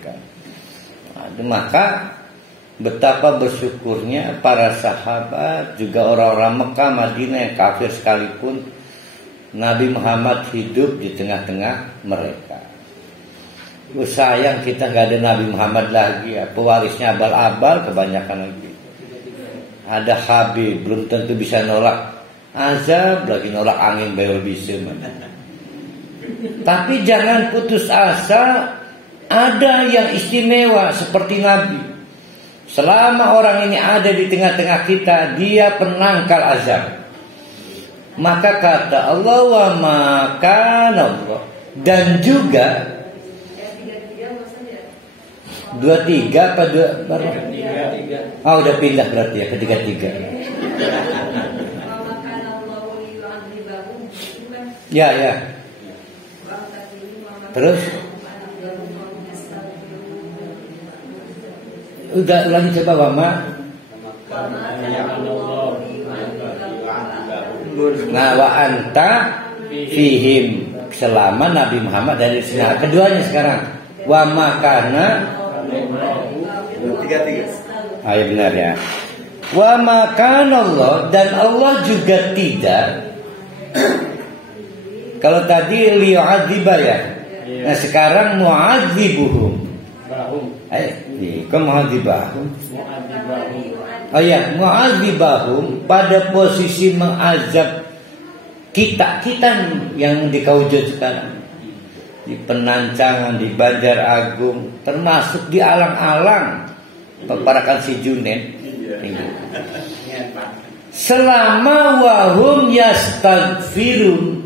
Maka betapa bersyukurnya para sahabat, juga orang-orang Mekah, Madinah yang kafir sekalipun, Nabi Muhammad hidup di tengah-tengah mereka. Sayang kita nggak ada Nabi Muhammad lagi ya. Pewarisnya abal-abal kebanyakan lagi. Ada Habib, belum tentu bisa nolak azab, lagi nolak angin bayar bisa. Tapi jangan putus asa. Ada yang istimewa seperti Nabi. Selama orang ini ada di tengah-tengah kita, dia penangkal azab. Maka kata Allah, wa makan Allah. Dan juga 23 apa 2 baru? 3. Oh udah pindah berarti ya ke 33. Ya. Terus udah ulangi coba wama. Nah wa anta fihim, selama Nabi Muhammad dari sini. Keduanya sekarang wa makana 33. Ayo benar ya. Wa makana Allah, dan Allah juga tidak. Kalau tadi liyu'adziba ya. Nah sekarang mu'adzibuhum. Mu'adzibahum. Oh ya, mu'adzibahum pada posisi mengazab kita yang di Kaujud sekarang, di Penancangan, di Banjar Agung, termasuk di alang-alang peparakan si Junet. Selama wahum yastaghfirun,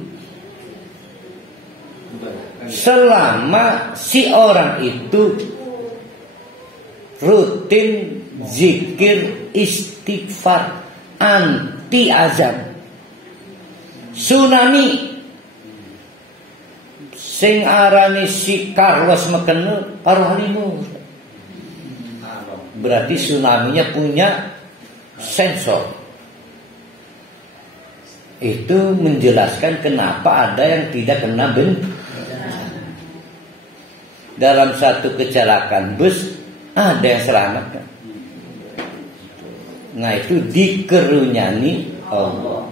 selama si orang itu rutin zikir istighfar anti azab, tsunami sing arani si Carlos mekene paruhanimu, berarti tsunaminya punya sensor. Itu menjelaskan kenapa ada yang tidak kena dalam satu kecelakaan bus ada yang selamat. Nah itu dikerunyani Allah.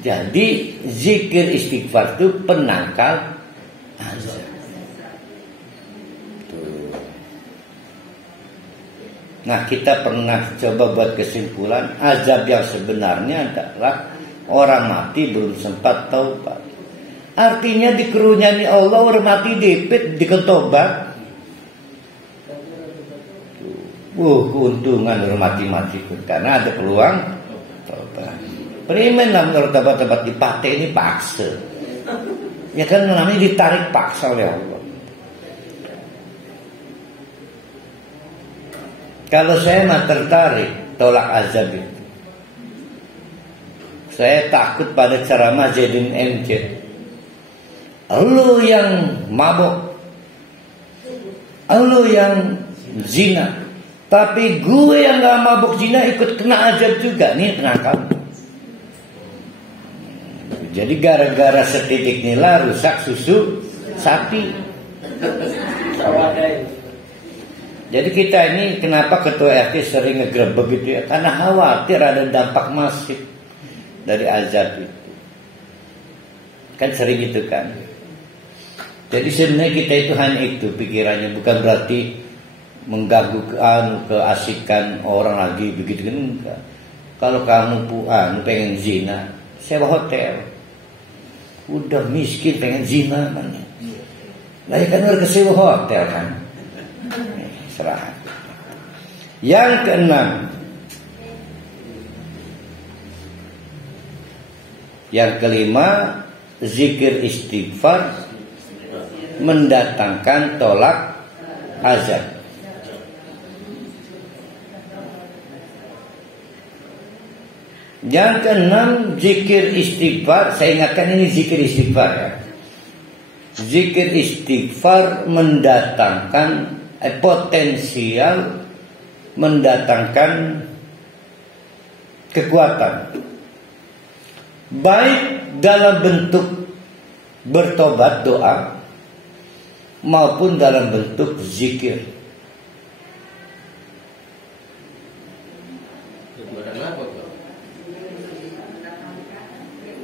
Jadi zikir istighfar itu penangkal azab. Nah kita pernah coba buat kesimpulan, azab yang sebenarnya adalah orang mati belum sempat taubat. Artinya dikerunyani Allah, orang mati dipit diketobat. Keuntungan orang mati-mati karena ada peluang bertobat. Primen lah menurut tempat-tempat di Pate ini paksa. Ya kan namanya ditarik paksa oleh Allah. Kalau saya mah tertarik tolak azab itu. Saya takut pada ceramah Zaidin MC. Lu yang mabuk, lu yang zina, tapi gue yang gak mabuk zina ikut kena azab juga. Nih penangkap. Jadi gara-gara setitik nila rusak susu sapi. Jadi kita ini kenapa ketua RT sering ngegrebek gitu ya? Karena khawatir ada dampak masif dari azab itu. Kan sering itu kan. Jadi sebenarnya kita itu hanya itu pikirannya, bukan berarti mengganggu keasikan orang lagi begitu kan enggak. Kalau kamu pengen zina, sewa hotel. Udah miskin pengen zina mana? Lah ya kan harus sewa hotel kan. Serah. Yang keenam, yang kelima, zikir istighfar mendatangkan tolak azab. Yang keenam, zikir istighfar. Saya ingatkan ini zikir istighfar ya. Zikir istighfar mendatangkan potensial mendatangkan kekuatan, baik dalam bentuk bertobat doa maupun dalam bentuk zikir.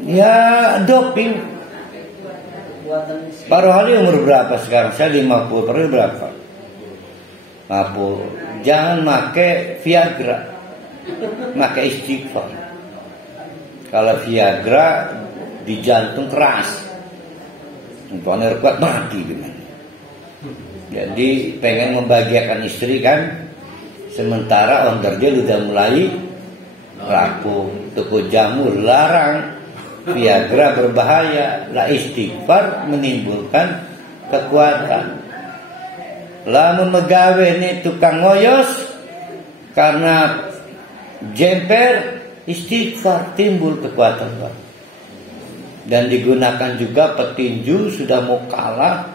Ya doping. Pak Rohali umur berapa sekarang? Saya 50, baru berapa? 50. Jangan pakai Viagra, pakai istighfar. Kalau Viagra di jantung keras, untuk kuat mati gimana? Jadi pengen membahagiakan istri kan, sementara order dia udah mulai rapuh. Toko jamu larang, Viagra berbahaya, lah istighfar menimbulkan kekuatan. Lamun megawe ini tukang ngoyos karena jemper, istighfar timbul kekuatan baru. Dan digunakan juga petinju sudah mau kalah,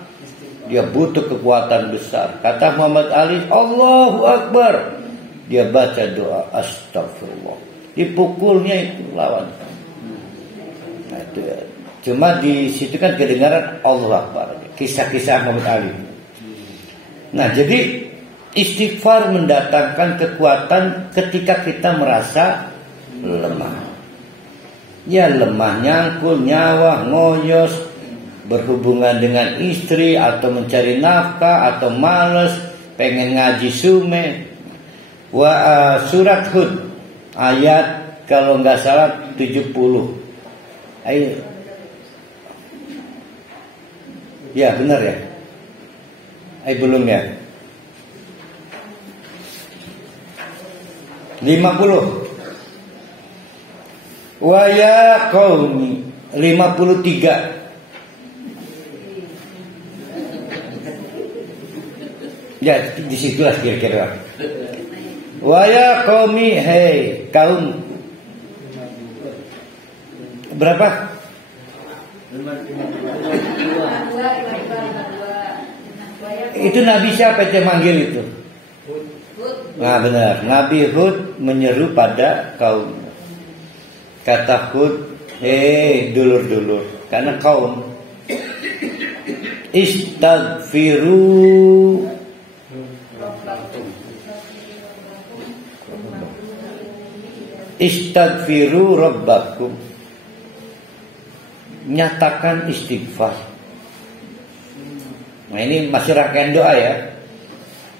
dia butuh kekuatan besar. Kata Muhammad Ali, Allahu Akbar, dia baca doa astagfirullah, dipukulnya itu lawan. Nah, itu, cuma di situ kan kedengaran Allah Akbar, kisah-kisah Muhammad Ali. Nah, jadi istighfar mendatangkan kekuatan ketika kita merasa lemah. Ya lemah, nyangkul, nyawa, ngoyos, berhubungan dengan istri, atau mencari nafkah, atau malas, pengen ngaji sume. Surat Hud ayat kalau nggak salah 70. Ayo. Ya benar ya. Belum ya. 50. Wa ya qaumi 53. Ya di situlah kira-kira. Wa ya qaumi, hei kaum. Berapa? 52. Itu Nabi siapa yang manggil itu? Nah benar, Nabi Hud menyeru pada kaum. Kata Hud, hei dulur-dulur, karena kaum istaghfiru rabbakum, nyatakan istighfar. Nah ini masih rangkaian doa ya.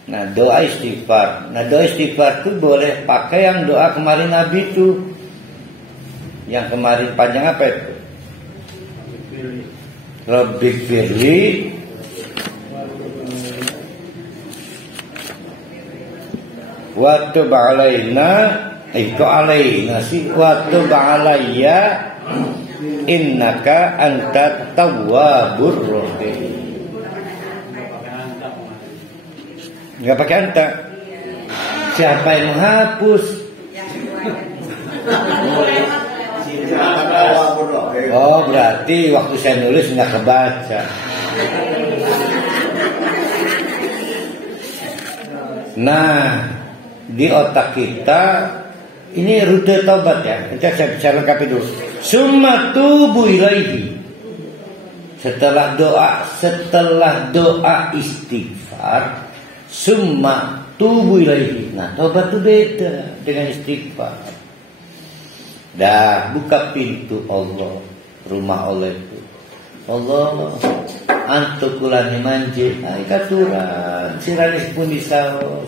Nah doa istighfar. Nah doa istighfar itu boleh pakai yang doa kemarin Nabi itu. Yang kemarin panjang apa itu? Rabbighfirli wa tub alaina Iko alaina si wa tub alayya innaka antat tawwabur rahim. Enggak pakai anta. Siapa yang menghapus? Oh, berarti waktu saya nulis nggak kebaca. Nah, di otak kita ini rute taubat ya. Saya lengkapi dulu. Summa tubu ilaihi. Setelah doa istighfar, summa tubu ilaihi. Nah, taubat itu beda dengan istighfar. Dah buka pintu Allah, rumah Allah itu. Allah antukulani manje, ai katuran, siranis pun disaos.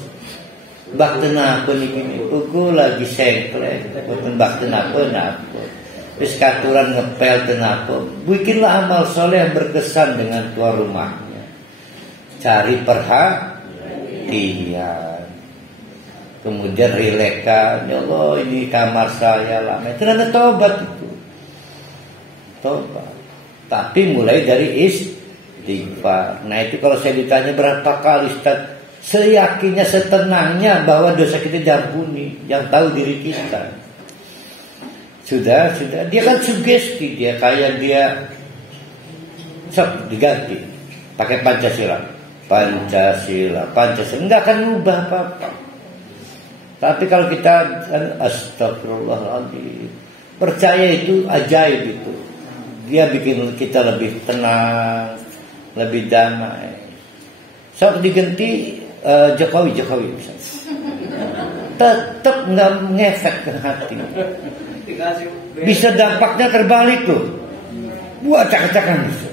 Baktena pun ini, pukul lagi sengklek, pun baktena pun apa. Terus katuran ngepel kenapa? Bikinlah amal soleh yang berkesan dengan tuan rumahnya. Cari perhatian. Kemudian rilekan, ya Allah ini kamar saya lama. Itu namanya tobat itu. Tobat. Tapi mulai dari istighfar. Nah itu kalau saya ditanya berapa kali Ustaz, seyakinnya setenangnya bahwa dosa kita diampuni. Yang tahu diri kita. Sudah. Dia kan sugesti, dia kayak dia diganti. Pakai Pancasila. Enggak akan ubah apa-apa. Tapi kalau kita astagfirullahaladzim, percaya itu ajaib itu. Dia bikin kita lebih tenang, lebih damai. So diganti Jokowi misalnya. Tetap nggak ngefek ke hati. Bisa dampaknya terbalik tuh. Buat acak-acakan bisa.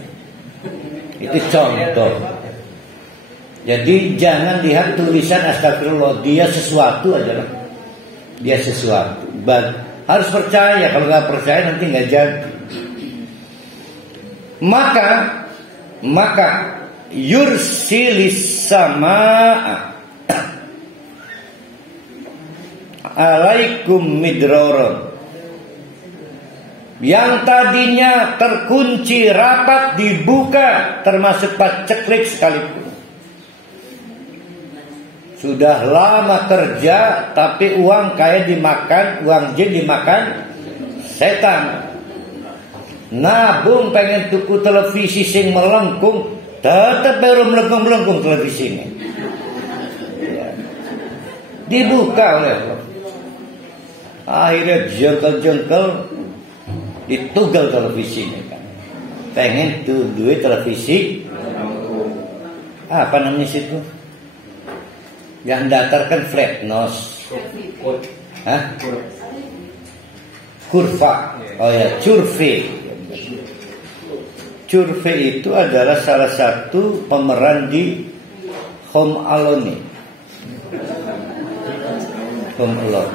Itu contoh. Jadi jangan lihat tulisan astagfirullah, dia sesuatu aja lah. Dia sesuatu. Harus percaya, kalau nggak percaya nanti nggak jadi. Maka yursilis samaa alaikum midraron. Yang tadinya terkunci rapat dibuka, termasuk paceklik sekalipun. Sudah lama kerja, tapi uang kaya dimakan, uang jin dimakan setan. Nabung pengen tuku televisi sing melengkung, tetap baru melengkung televisinya. Dibuka oleh Allah. Akhirnya jengkel ditugal televisinya kan. Pengen tuh duit televisi. Apa namanya situ? Yang datar kan flat nose. Hah? Kurva. Oh ya, curve. Curve itu adalah salah satu pemeran di Home Alone. Home Alone.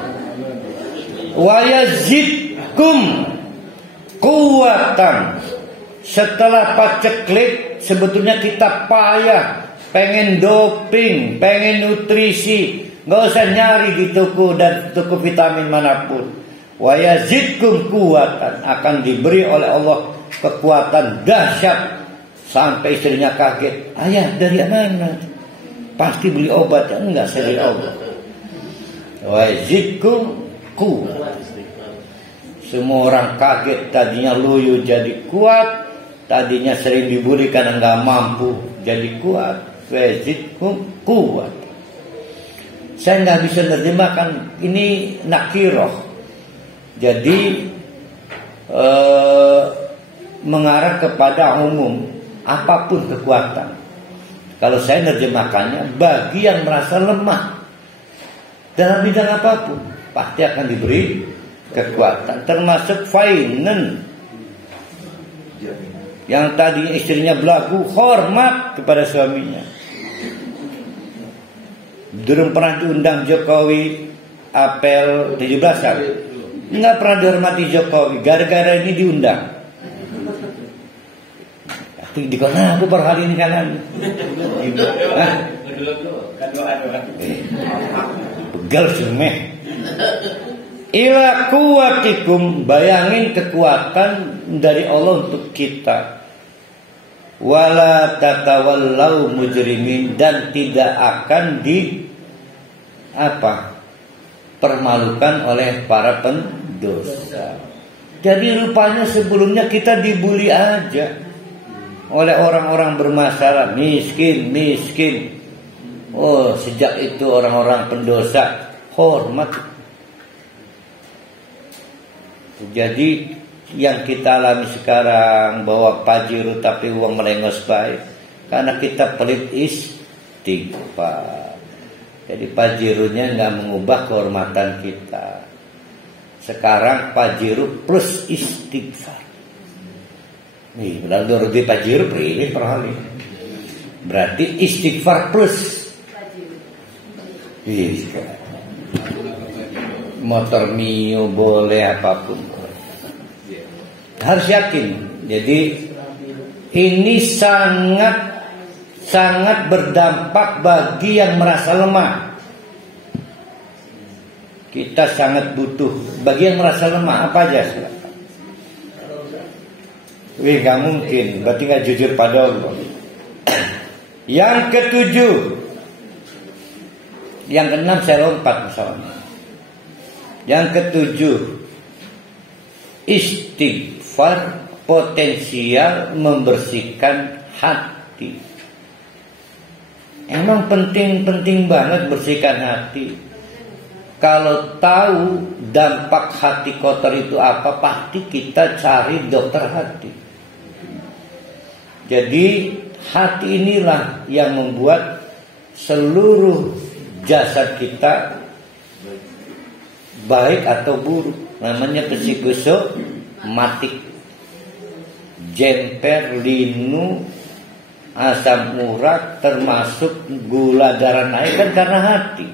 Wa yazidkum kuwatan. Setelah paceklik, sebetulnya kita payah. Pengen doping, pengen nutrisi, nggak usah nyari di toko dan toko vitamin manapun. Wa yazidkum kuwatan, akan diberi oleh Allah kekuatan dahsyat sampai istrinya kaget. Ayah dari mana? Pasti beli obat. Enggak, saya beli obat. Wa yazidkum kuwatan. Semua orang kaget, tadinya loyo jadi kuat, tadinya sering dibully karena nggak mampu jadi kuat. Wajidkum kuat. Saya nggak bisa menerjemahkan ini nakiroh. Jadi mengarah kepada umum, apapun kekuatan. Kalau saya menerjemahkannya, bagi yang merasa lemah dalam bidang apapun, pasti akan diberi kekuatan. Termasuk finance. Yang tadi istrinya berlaku hormat kepada suaminya. Belum pernah diundang Jokowi apel 17-an. Enggak pernah dihormati Jokowi. Gara-gara ini diundang. Di mana aku per hari ini kanan? Begal semeh. ila quwwatikum, bayangin kekuatan dari Allah untuk kita. Wala tatawallau mujrimin, dan tidak akan permalukan oleh para pendosa. Jadi rupanya sebelumnya kita dibully aja oleh orang-orang bermasalah, miskin. Oh, sejak itu orang-orang pendosa hormat. Jadi yang kita alami sekarang bahwa pajero tapi uang melengos baik, karena kita pelit istighfar. Jadi pajeronya nggak mengubah kehormatan kita. Sekarang pajero plus istighfar. Nih, benar lebih pajero ini perhali. Berarti istighfar plus. Iya. Motor Mio boleh, apapun. Harus yakin. Jadi ini sangat berdampak bagi yang merasa lemah. Kita sangat butuh. Bagi yang merasa lemah, apa aja? Gak mungkin. Berarti gak jujur pada Allah. Yang ketujuh, yang keenam saya lompat misalnya. Yang ketujuh, istighfar potensial membersihkan hati. Emang penting banget bersihkan hati. Kalau tahu dampak hati kotor itu apa, pasti kita cari dokter hati. Jadi hati inilah yang membuat seluruh jasad kita baik atau buruk. Namanya psikosomatik. Jemper, linu, asam urat, termasuk gula darah naik kan karena hati.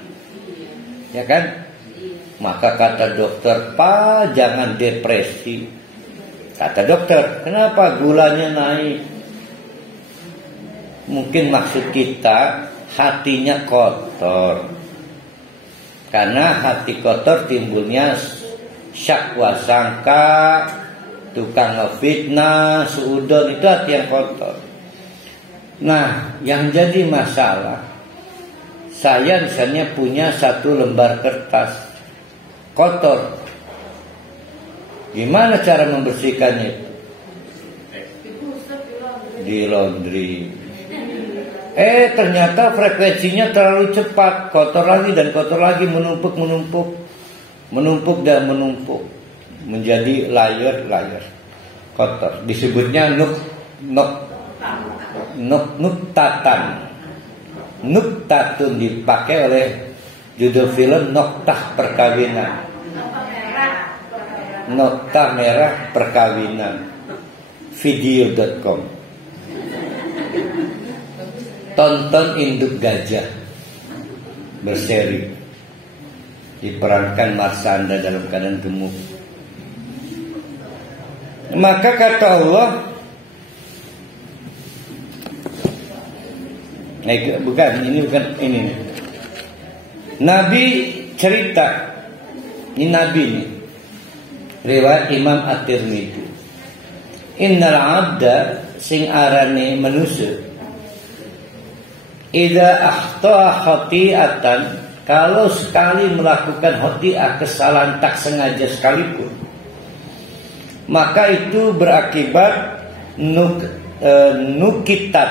Ya kan? Maka kata dokter, Pak, jangan depresi. Kata dokter, kenapa gulanya naik? Mungkin maksud kita hatinya kotor. Karena hati kotor timbulnya syakwa sangka, tukang ngefitnah, suudon, itu hati yang kotor. Nah, yang jadi masalah, saya misalnya punya satu lembar kertas kotor. Gimana cara membersihkannya itu? Di laundry. Ternyata frekuensinya terlalu cepat, kotor lagi dan kotor lagi, menumpuk dan menumpuk menjadi layer kotor. Disebutnya nuktatun, dipakai oleh judul film Noktah Perkawinan. Nokta merah perkawinan. Video.com. Tonton induk gajah berseri, diperankan Marsanda dalam keadaan gemuk. Maka kata Allah, bukan ini. Nabi cerita, ini Nabi ini, riwayat Imam At-Tirmidzi. Innal abda sing arane manusia, idza akhta'a khati'atan, kalau sekali melakukan khati'ah, kesalahan tak sengaja sekalipun, maka itu berakibat nukitat,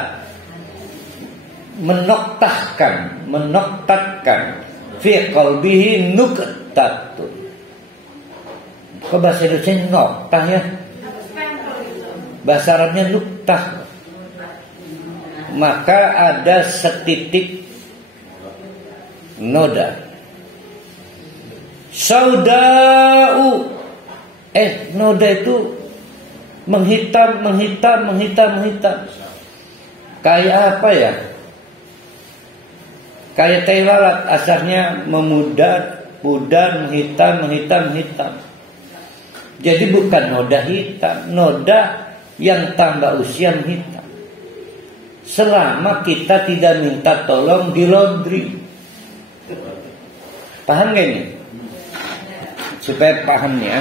menoktatkan fi qalbihi nuktatun. Kok bahasa Indonesia noktah ya? Bahasa Arabnya nuktah. Maka ada setitik noda. Saudau. Noda itu menghitam. Kayak apa ya? Kayak tai lalat, asarnya memudar, pudar, menghitam. Jadi bukan noda hitam, noda yang tambah usia menghitam. Selama kita tidak minta tolong di laundry. Paham gak ini? supaya paham ya.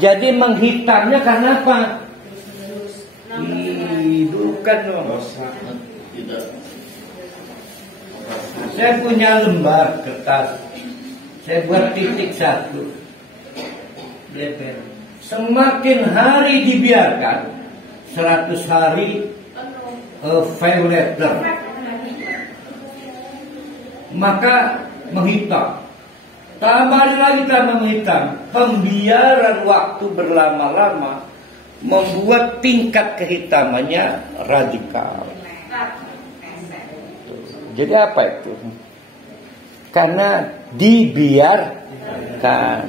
Jadi menghitamnya karena apa? Bukan dong. Saya punya lembar kertas, saya buat titik 1. Semakin hari dibiarkan, 100 hari violet, maka menghitam. Tambah lagi tambah menghitam. Pembiaran waktu berlama-lama membuat tingkat kehitamannya radikal. Jadi apa itu? Karena dibiarkan.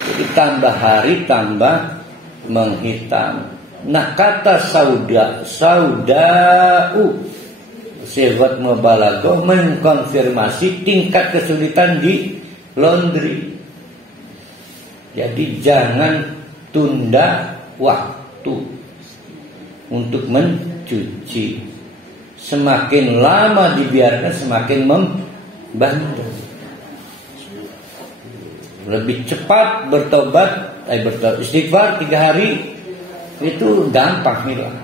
Jadi tambah hari tambah menghitam. Nah, kata sauda'u sifat mubalaghah mengkonfirmasi tingkat kesulitan di laundry. Jadi jangan tunda waktu untuk mencuci. Semakin lama dibiarkan semakin membandel. Lebih cepat bertobat, istighfar 3 hari itu gampang hilang.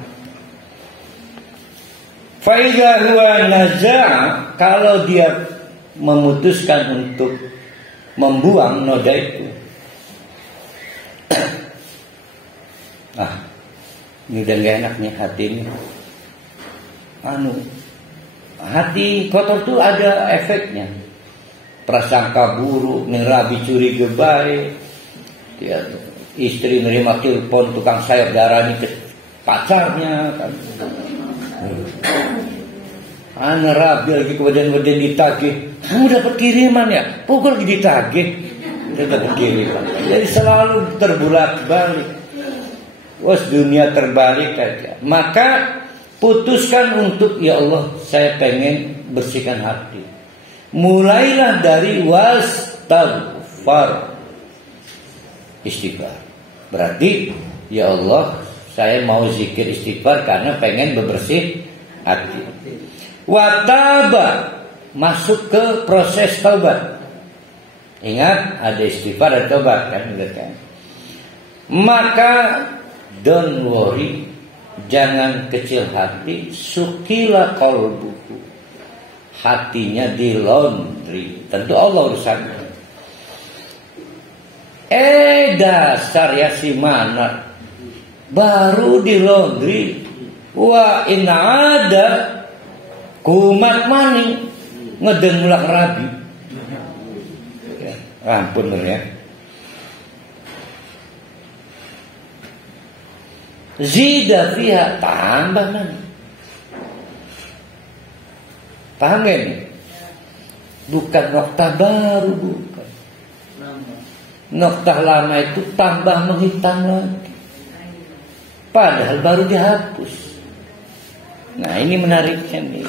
Faiza huwa naza', kalau dia memutuskan untuk membuang noda itu. Ini udah gak enak nih hati ini. Hati kotor tuh ada efeknya. Prasangka buruk, nerabi curiga baik. Istri nerima telepon tukang sayur darah ini ke pacarnya kan. Nerabi lagi kemudian ditagih. Kamu dapat kiriman ya? Pukul lagi ditagih. Dia dapat kiriman. Jadi selalu terbulak-balik. Dunia terbalik aja. Maka putuskan untuk, ya Allah, saya pengen bersihkan hati. Mulailah dari wastaghfar, istighfar. Berarti, ya Allah, saya mau zikir istighfar karena pengen bebersih hati. Wataba, masuk ke proses taubat. Ingat, ada istighfar dan taubat kan? Maka don't worry, jangan kecil hati. Sukila qalbuhu, hatinya di laundry. Tentu Allah urusannya. Dasar ya si mana, baru di laundry. Wa in ada kumat mani ngeden mulak rabi. Ampun ya. Zida fiha, tambah mana? Paham gak ini? Bukan noktah baru, bukan. Noktah lama itu tambah menghitam lagi. Padahal baru dihapus. Nah, ini menariknya nih.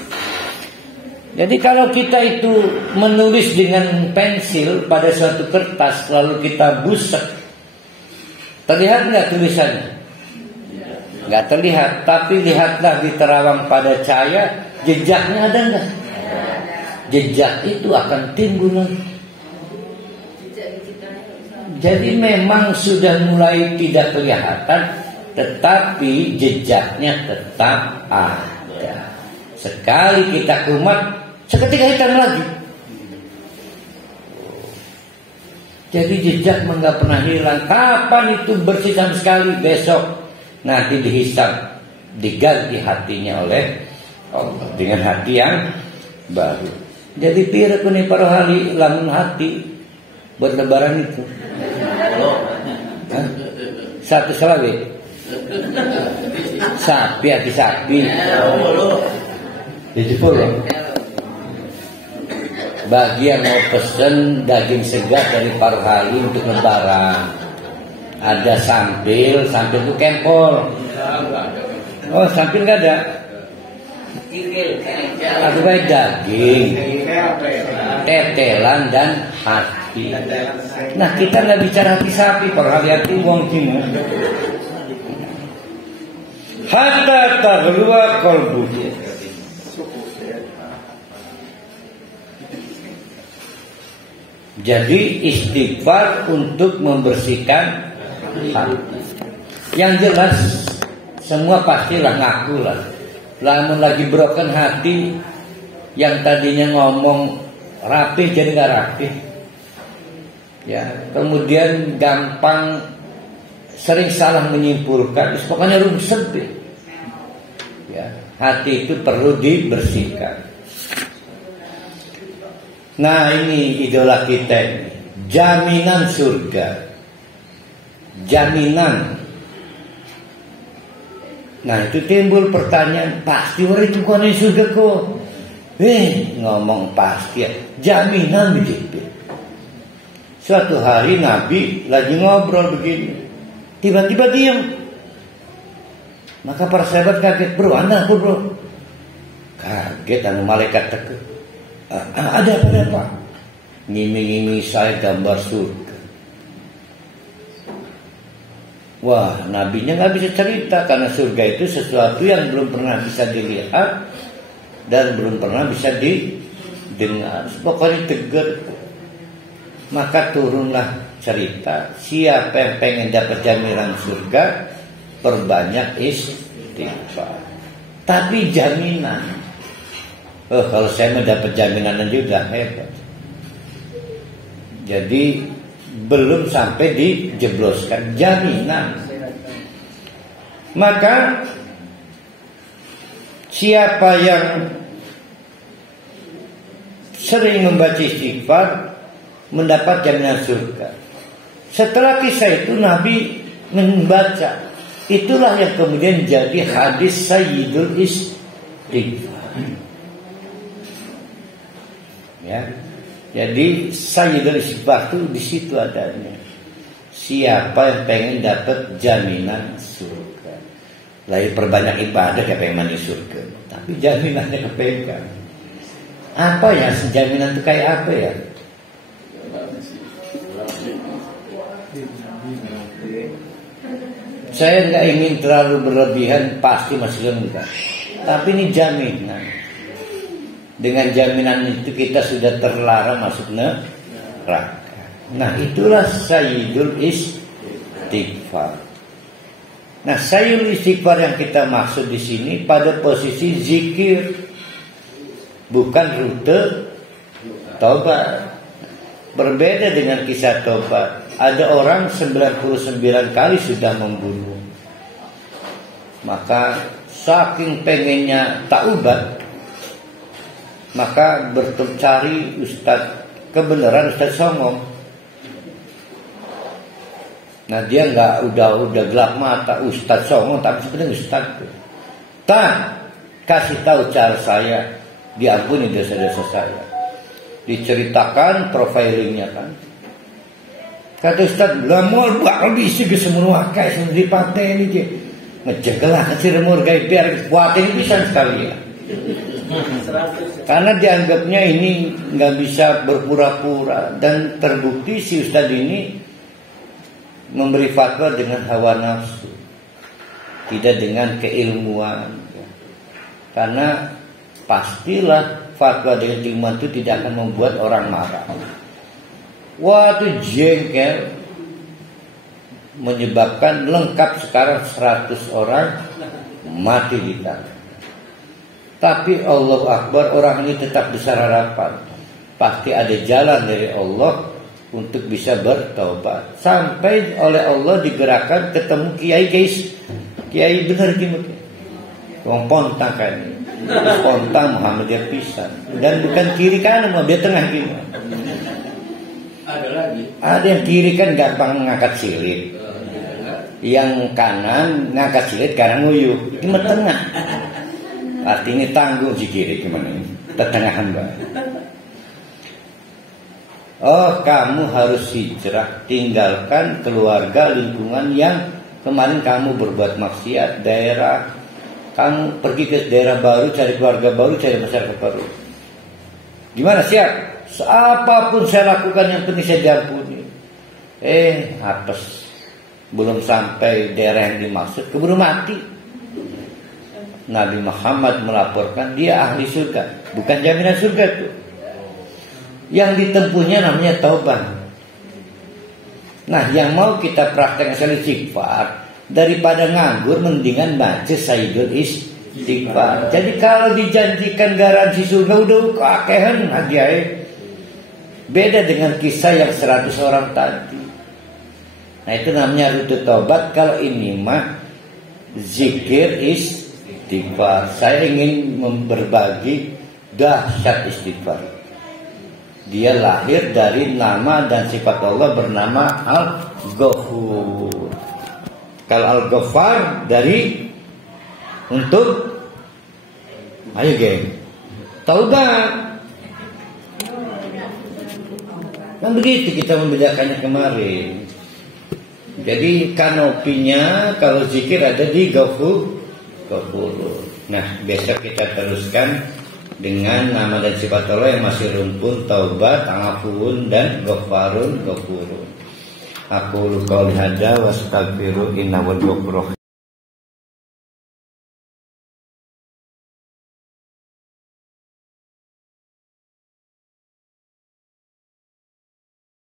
Jadi kalau kita itu menulis dengan pensil pada suatu kertas lalu kita busak, terlihat nggak tulisannya? Nggak terlihat, tapi lihatlah di terawang pada cahaya, jejaknya ada nggak? Jejak itu akan timbul lagi. Jadi memang sudah mulai tidak kelihatan, tetapi jejaknya tetap ada. Sekali kita kumat, seketika hitam lagi. Jadi jejak nggak pernah hilang. Kapan itu bersih sama sekali? Besok. Nanti dihisap, diganti hatinya oleh Allah dengan hati yang baru. Jadi pira kuni para hali lamun hati buat lebaran itu. Satu selawe. Sapi hati sapi. Jadi puluh. Bagi yang mau pesen daging segar dari paruh hali untuk lebaran. Ada sampil itu kempol. Oh, sampil nggak ada. Aku baik daging, tetelan dan hati. Nah, kita nggak bicara hati sapi, perhati wong cina. Hatta taghluwa qalbu. Jadi istighfar untuk membersihkan hati. Yang jelas semua pastilah ngaku lah. Lamun lagi broken hati, yang tadinya ngomong rapi jadi nggak rapi. Ya, kemudian gampang sering salah menyimpulkan, pokoknya rumset deh. Ya, hati itu perlu dibersihkan. Nah, ini idola kita ini, jaminan surga, jaminan. Nah, itu timbul pertanyaan, pasti orang itu bukan surga kok? Ngomong pasti ya, jaminan begitu. Suatu hari Nabi lagi ngobrol begini, tiba-tiba diam. Maka para sahabat kaget, bro, anda apa bro? Kaget, anu malaikat teke. Ada apa? Ngiming-ngiming saya gambar surga. Wah, nabinya nggak bisa cerita karena surga itu sesuatu yang belum pernah bisa dilihat dan belum pernah bisa didengar. Pokoknya tegar. Maka turunlah cerita, siapa yang pengen dapat jaminan surga, perbanyak istighfar. Tapi jaminan. Kalau saya mau dapat jaminan juga hebat. Jadi belum sampai dijebloskan jaminan. Maka siapa yang sering membaca istighfar mendapat jaminan surga. Setelah kisah itu Nabi membaca, itulah yang kemudian jadi hadis Sayyidul Istighfar. Ya, jadi Sayyidul Istighfar itu di situ adanya. Siapa yang pengen dapat jaminan surga, lagi perbanyak ibadah kayak pengen mandi surga, tapi jaminannya kepegang. Apa ya jaminan itu kayak apa ya? Saya nggak ingin terlalu berlebihan, pasti masih enggak. Tapi ini jaminan. Dengan jaminan itu kita sudah terlarang masuk neraka. Nah, itulah Sayyidul Istighfar. Nah, Sayyidul Istighfar yang kita maksud di sini pada posisi zikir, bukan rute taubat. Berbeda dengan kisah taubat. Ada orang 99 kali sudah membunuh. Maka saking pengennya taubat, maka bercari ustaz kebenaran, Ustaz Songong. Nah, dia udah gelap mata Ustaz Songong, tapi sebenarnya Ustaz tuh. Kasih tahu cara saya, diampuni dosa-dosa saya. Diceritakan profilingnya kan. Kata Ustaz, lamor bakal bisa ke semua wakai sendiri paten ini. Ngejegelah kecil remur gaya biar kuatin bisa sekali ya. Karena dianggapnya ini nggak bisa berpura-pura, dan terbukti si Ustadz ini memberi fatwa dengan hawa nafsu, tidak dengan keilmuan. Karena pastilah fatwa dengan keilmuan itu tidak akan membuat orang marah. Waktu jengkel menyebabkan lengkap sekarang 100 orang mati di tangan. Tapi Allah Akbar, orang ini tetap besar harapan. Pasti ada jalan dari Allah untuk bisa bertaubat. Sampai oleh Allah digerakkan ketemu kiai guys. Kiai benar gimana? Wong pontang kan ini. Pontang Muhammadiyah pisan. Dan bukan kiri kanan, dia tengah gini. Ada lagi. Ada yang kiri kan gampang ngangkat silit. Yang kanan ngangkat silit karena nguyuh. Ini tengah. Artinya tanggung si kiri gimana ini? Tetengahan banget. Oh, kamu harus hijrah, tinggalkan keluarga, lingkungan yang kemarin kamu berbuat maksiat, daerah. Kamu pergi ke daerah baru, cari keluarga baru, cari masyarakat baru. Gimana, siap? Apapun saya lakukan yang penting saya diampuni. Apes. Belum sampai daerah yang dimaksud, keburu mati. Nabi Muhammad melaporkan dia ahli surga, bukan jaminan surga itu. Yang ditempuhnya namanya taubat. Nah, yang mau kita praktekkan sekali istighfar, daripada nganggur mendingan baca Sayyidul Istighfar. Jadi kalau dijanjikan garansi surga udah kakehan hadiah. Beda dengan kisah yang 100 orang tadi. Nah, itu namanya rute tobat. Kalau ini mah zikir istighfar. Saya ingin berbagi dahsyat istighfar. Dia lahir dari nama dan sifat Allah bernama Al-Ghafur. Kalau Al-Ghaffar dari untuk ayo geng taubat. Kan begitu kita membedakannya kemarin. Jadi kanopinya kalau zikir ada di Ghafur. Nah, besok kita teruskan dengan nama dan sifat Allah yang masih rumpun, taubat, Afuun dan Ghaffarun. Aku qouli hadza wa astaghfiru innahu wal ghafurur